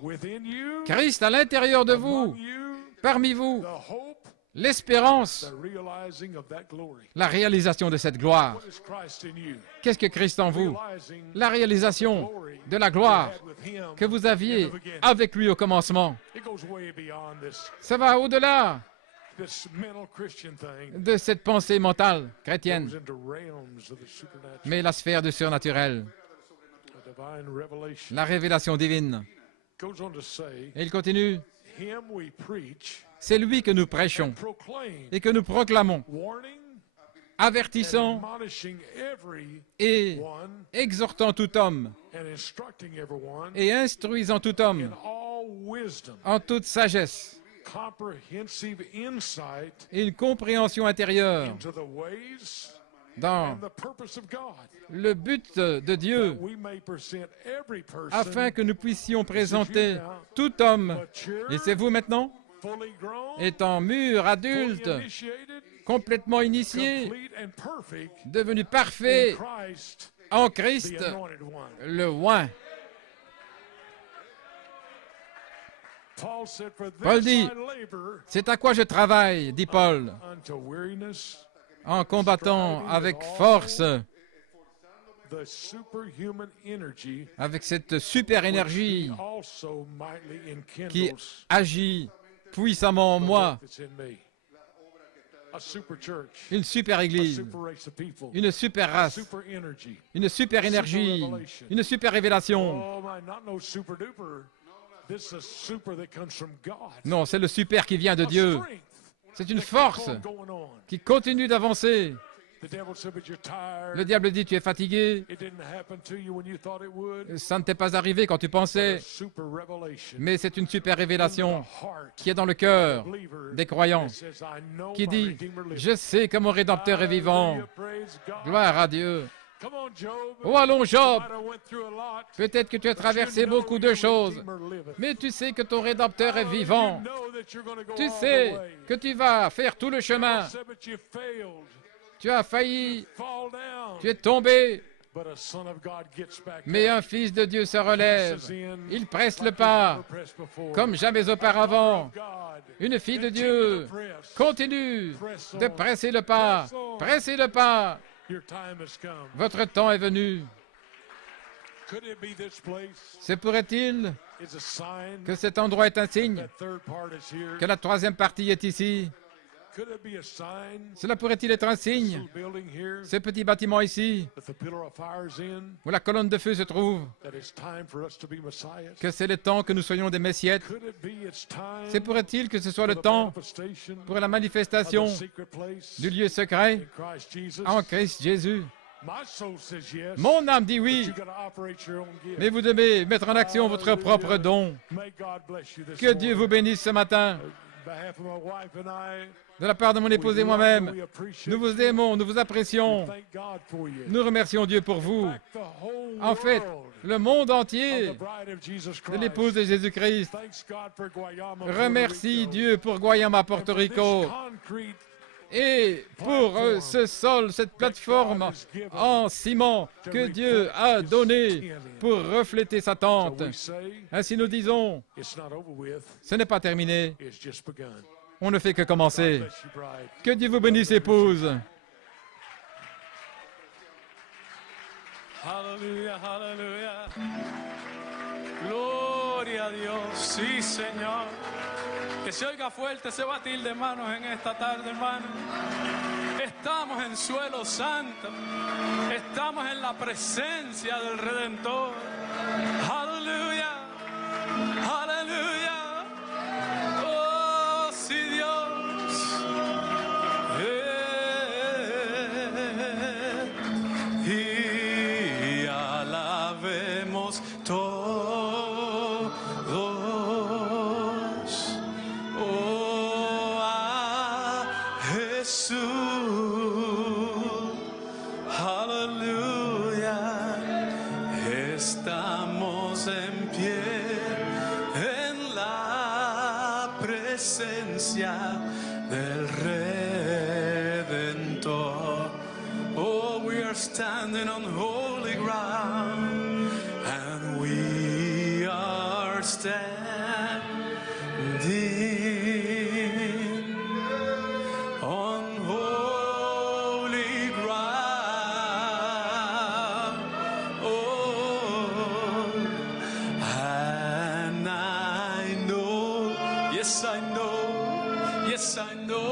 within you, Christ à l'intérieur de vous, among you, parmi vous, the hope, l'espérance, the realizing of that glory. la réalisation de cette gloire. What is Christ in you? Qu'est-ce que Christ en vous? Realizing La réalisation de la gloire you had with him que vous in aviez the beginning. avec lui au commencement. It goes way beyond this. Ça va au-delà de cette pensée mentale chrétienne, mais la sphère du surnaturel, la révélation divine. Et il continue, c'est lui que nous prêchons et que nous proclamons, avertissant et exhortant tout homme et instruisant tout homme en toute sagesse et une compréhension intérieure dans le but de Dieu, afin que nous puissions présenter tout homme, et c'est vous maintenant, étant mûr, adulte, complètement initié, devenu parfait en Christ, le oint. Paul dit, c'est à quoi je travaille, dit Paul, en combattant avec force, avec cette super énergie qui agit puissamment en moi, une super église, une super race, une super énergie, une super révélation. Non, c'est le super qui vient de Dieu. C'est une force qui continue d'avancer. Le diable dit, tu es fatigué. Ça ne t'est pas arrivé quand tu pensais. Mais c'est une super révélation qui est dans le cœur des croyants, qui dit, je sais que mon Rédempteur est vivant. Gloire à Dieu. Oh, allons, Job. Peut-être que tu as traversé beaucoup de choses, mais tu sais que ton Rédempteur est vivant. Tu sais que tu vas faire tout le chemin. Tu as failli, tu es tombé, mais un fils de Dieu se relève. Il presse le pas, comme jamais auparavant. Une fille de Dieu continue de presser le pas. Pressez le pas. Votre temps est venu. Se pourrait-il que cet endroit est un signe, que la troisième partie est ici? Cela pourrait-il être un signe, ce petit bâtiment ici, où la colonne de feu se trouve, que c'est le temps que nous soyons des messiettes? Se pourrait-il que ce soit le temps pour la manifestation du lieu secret en Christ Jésus? Mon âme dit oui, mais vous devez mettre en action votre propre don. Que Dieu vous bénisse ce matin. De la part de mon épouse et moi-même, nous vous aimons, nous vous apprécions. Nous remercions Dieu pour vous. En fait, le monde entier de l'épouse de Jésus-Christ remercie Dieu pour Guayama, Porto Rico, et pour ce sol, cette plateforme en ciment que Dieu a donné pour refléter sa tente. Ainsi nous disons, ce n'est pas terminé. On ne fait que commencer. Que Dieu vous bénisse, épouse. Aleluya, aleluya. Gloria a Dios. Sí, Señor. Que se oiga fuerte ese batir de manos en esta tarde, hermano. Estamos en suelo santo. Estamos en la presencia del Redentor. Aleluya. Aleluya. Oh, sí, Dios. Y alabemos todos, oh, a Jesús. Aleluya. Estamos en pie en la presencia del Redentor. Oh, we are standing on holy ground, and we are standing on holy ground. Oh, and I know, yes I know, yes I know.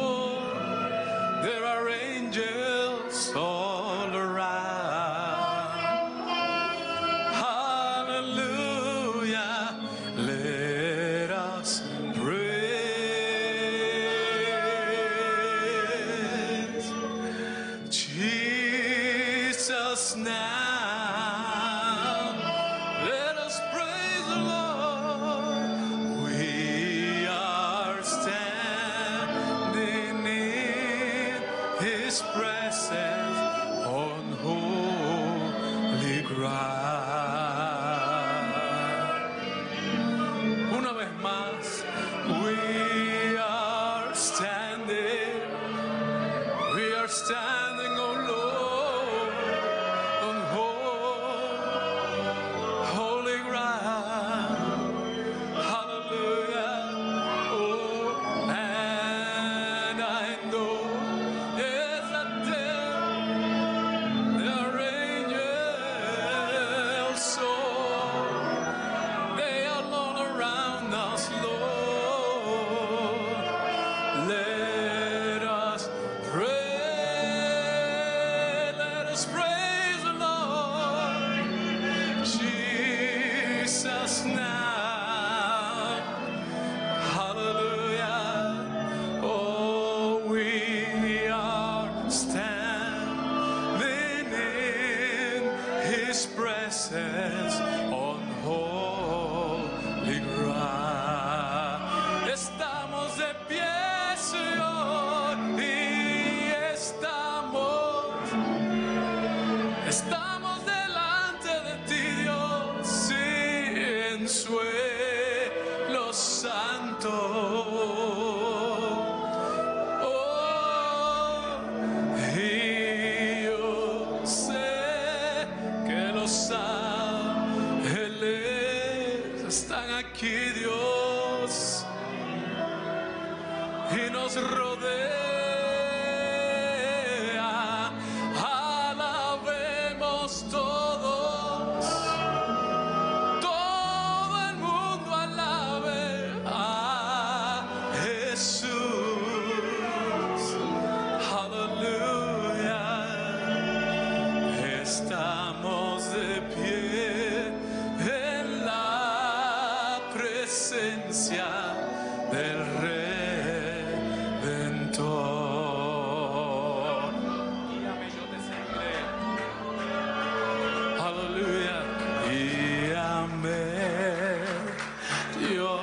us now. Let us praise the Lord. We are standing in His presence on holy ground. Una vez más, we are standing, oh Lord, on holy ground. Hallelujah. Oh, and I know, yes, that there are angels, so they are all around us, Lord. Let us praise the Lord Jesus now. Hallelujah. Oh, we are standing in His presence on holy ground. Estamos de pie, Señor, y estamos delante de ti, Dios, sí, en suelo santo. Oh, y yo sé que los ángeles están aquí, Dios, y nos rodea. Alabemos todos, todo el mundo alabe a Jesús. Aleluya. Estamos de pie en la presencia del Redentor. Aleluya. Guíame, yo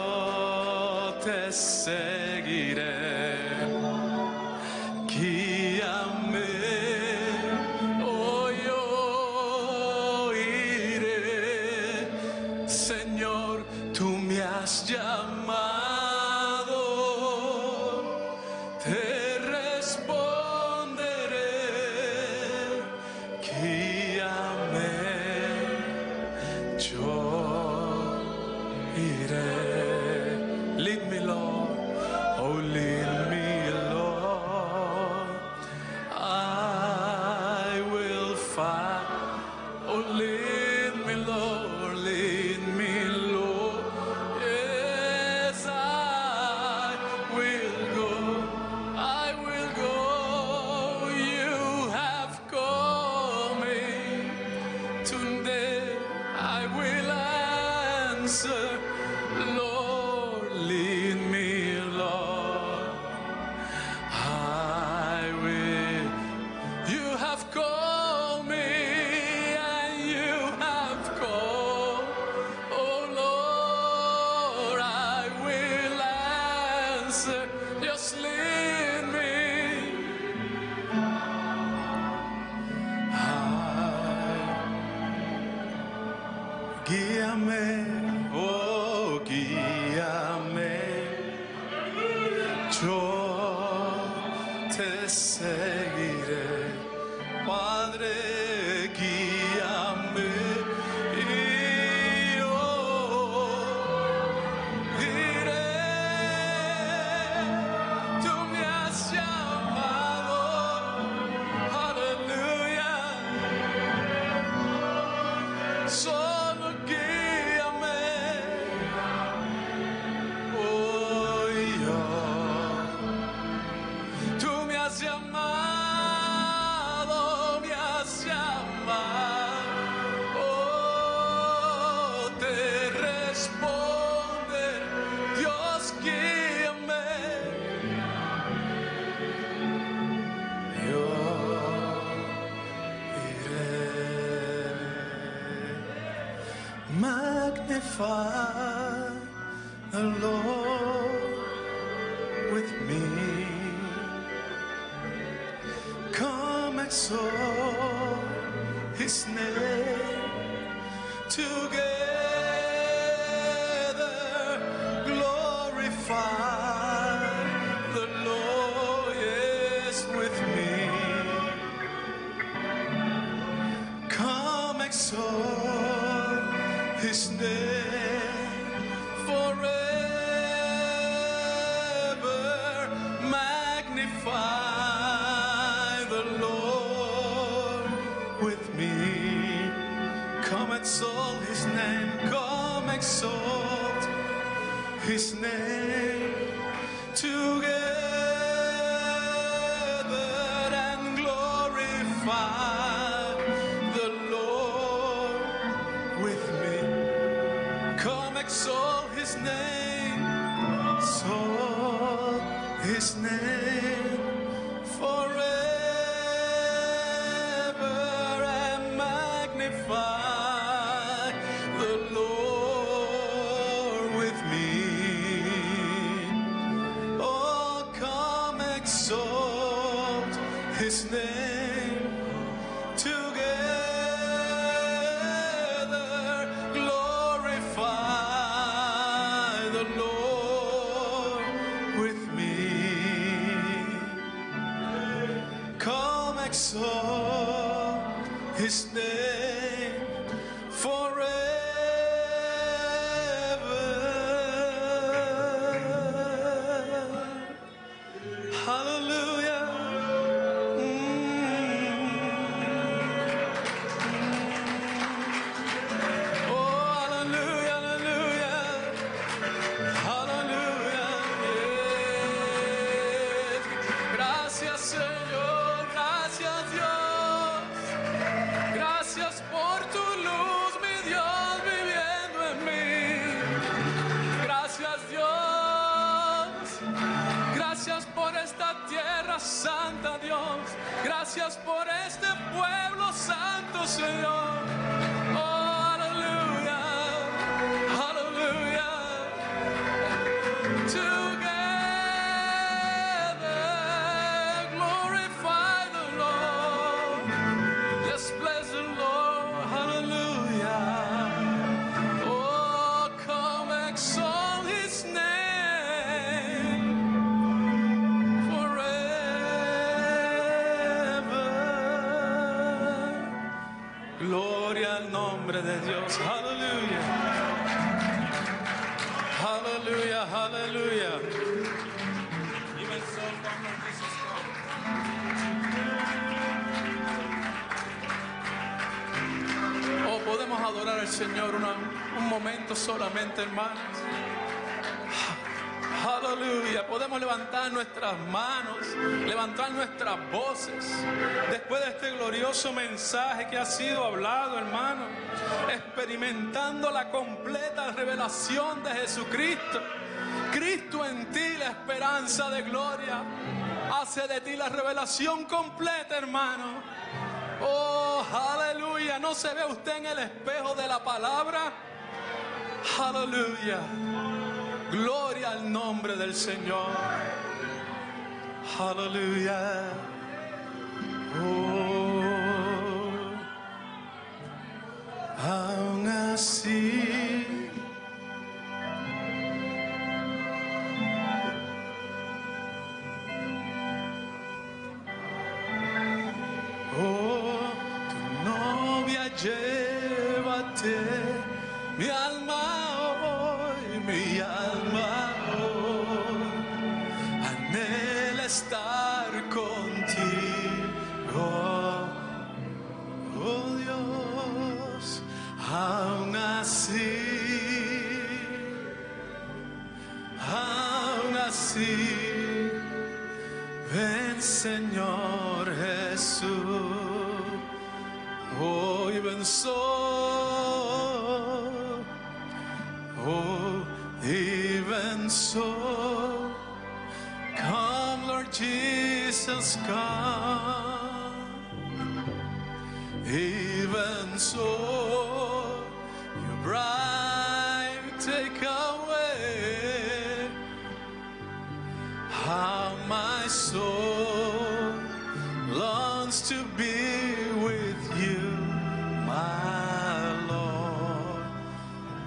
te seguiré. Guíame, oh, yo iré. Señor, tú me has llamado, te responderé. Guíame, yo iré. Lead me, Lord, oh, lead me, Lord. I will find. Oh, lead me, Lord, lead me, Lord. Yes, I will go. I will go. You have called me. Today I will answer. Lord, lead me, Lord. I will. You have called me, and you have called. Oh Lord, I will answer. Just lead me. Guíame, oh, guíame. Yo te seguiré, Padre, guíame, y yo iré. Tú me has llamado, aleluya. Solo guíame, oh, yo. Tú me has llamado, me has llamado. Magnify the Lord with me. Come exalt His name together. Glorify the Lord, yes, with me. Come exalt His name forever. Magnify the Lord with me. Come exalt His name. Come exalt His name together and glorify the Lord with me. Come exalt His name, exalt His name forever and magnify the Lord with me. Oh, come exalt His name together. Glorify the Lord with me. Come exalt His name forever. Hallelujah. Oh, hallelujah, hallelujah. Hallelujah. Yes. Gracias, Señor. Gracias, Dios. Gracias por tu luz, mi Dios, viviendo en mí. Gracias, Dios. Gracias por esta tierra santa, Dios. Gracias por este pueblo santo, Señor. Oh, aleluya, aleluya. Together, glorify the Lord. Let's bless the Lord, hallelujah. Oh, come exalt His name forever. Gloria al nombre de Dios, aleluya. Aleluya, aleluya. Oh, podemos adorar al Señor un momento solamente, hermanos. Aleluya, podemos levantar nuestras manos, levantar nuestras voces después de este glorioso mensaje que ha sido hablado, hermano, experimentando la completa revelación de Jesucristo. Cristo en ti, la esperanza de gloria, hace de ti la revelación completa, hermano. Oh, aleluya, ¿no se ve usted en el espejo de la palabra? Aleluya. Gloria al nombre del Señor. Aleluya. Oh, aún así, oh, tu novia, llévate mi alma hoy, mi alma hoy, anhela estar contigo, oh Dios, aún así, ven Señor Jesús, hoy ven even so, come Lord Jesus, come. Even so, your bride take away. How my soul longs to be with you, my Lord.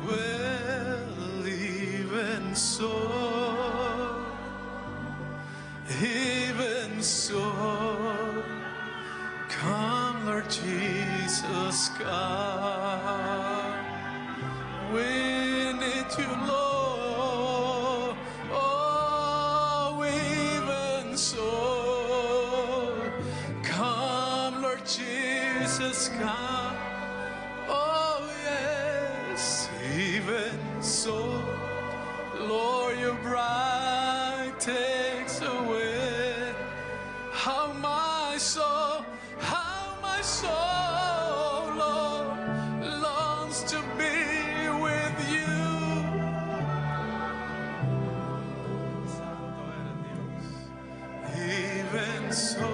Well, even so, come, Lord Jesus, come. We need you, Lord. Oh, even so, come, Lord Jesus, come. Oh, yes, even so, Lord, your bride takes away. How my soul, Lord, longs to be with you. Even so,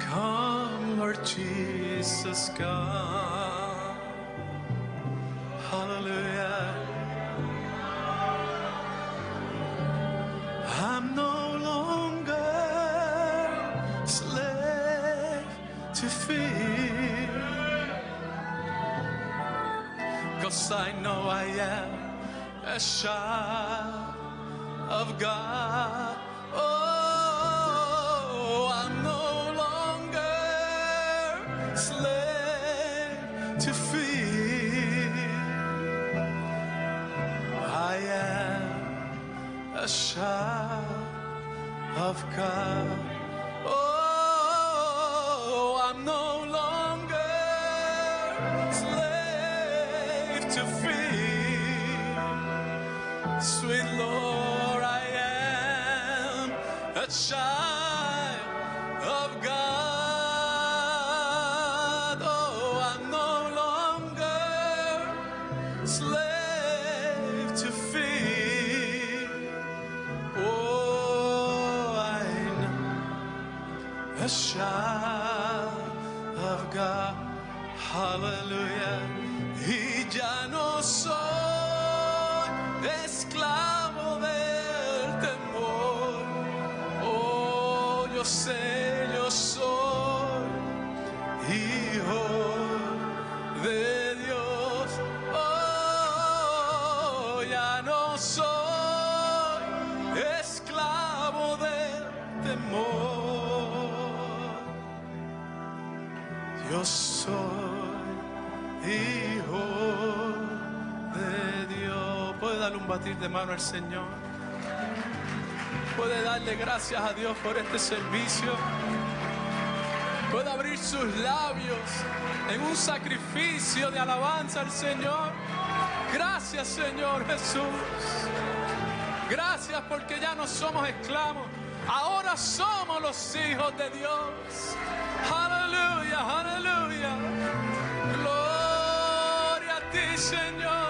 come, Lord Jesus, come. Hallelujah. I'm no longer slave to fear, 'cause I know I am a child of God. Oh, I'm no longer slave to fear. I am a child of God. Oh, I'm no longer slave to fear. Sweet Lord, I am a child of God. Oh, I'm no longer slave to fear. Oh, I know a child of God. Hallelujah. Y ya no soy esclavo del temor. Oh, yo sé, yo soy hijo de Dios. Oh, ya no soy esclavo del temor. Yo soy hijo de Dios. ¿Puede darle un batir de mano al Señor? ¿Puede darle gracias a Dios por este servicio? ¿Puede abrir sus labios en un sacrificio de alabanza al Señor? Gracias, Señor Jesús. Gracias porque ya no somos esclavos. Ahora somos los hijos de Dios. Aleluya, aleluya. Gloria a ti, Señor.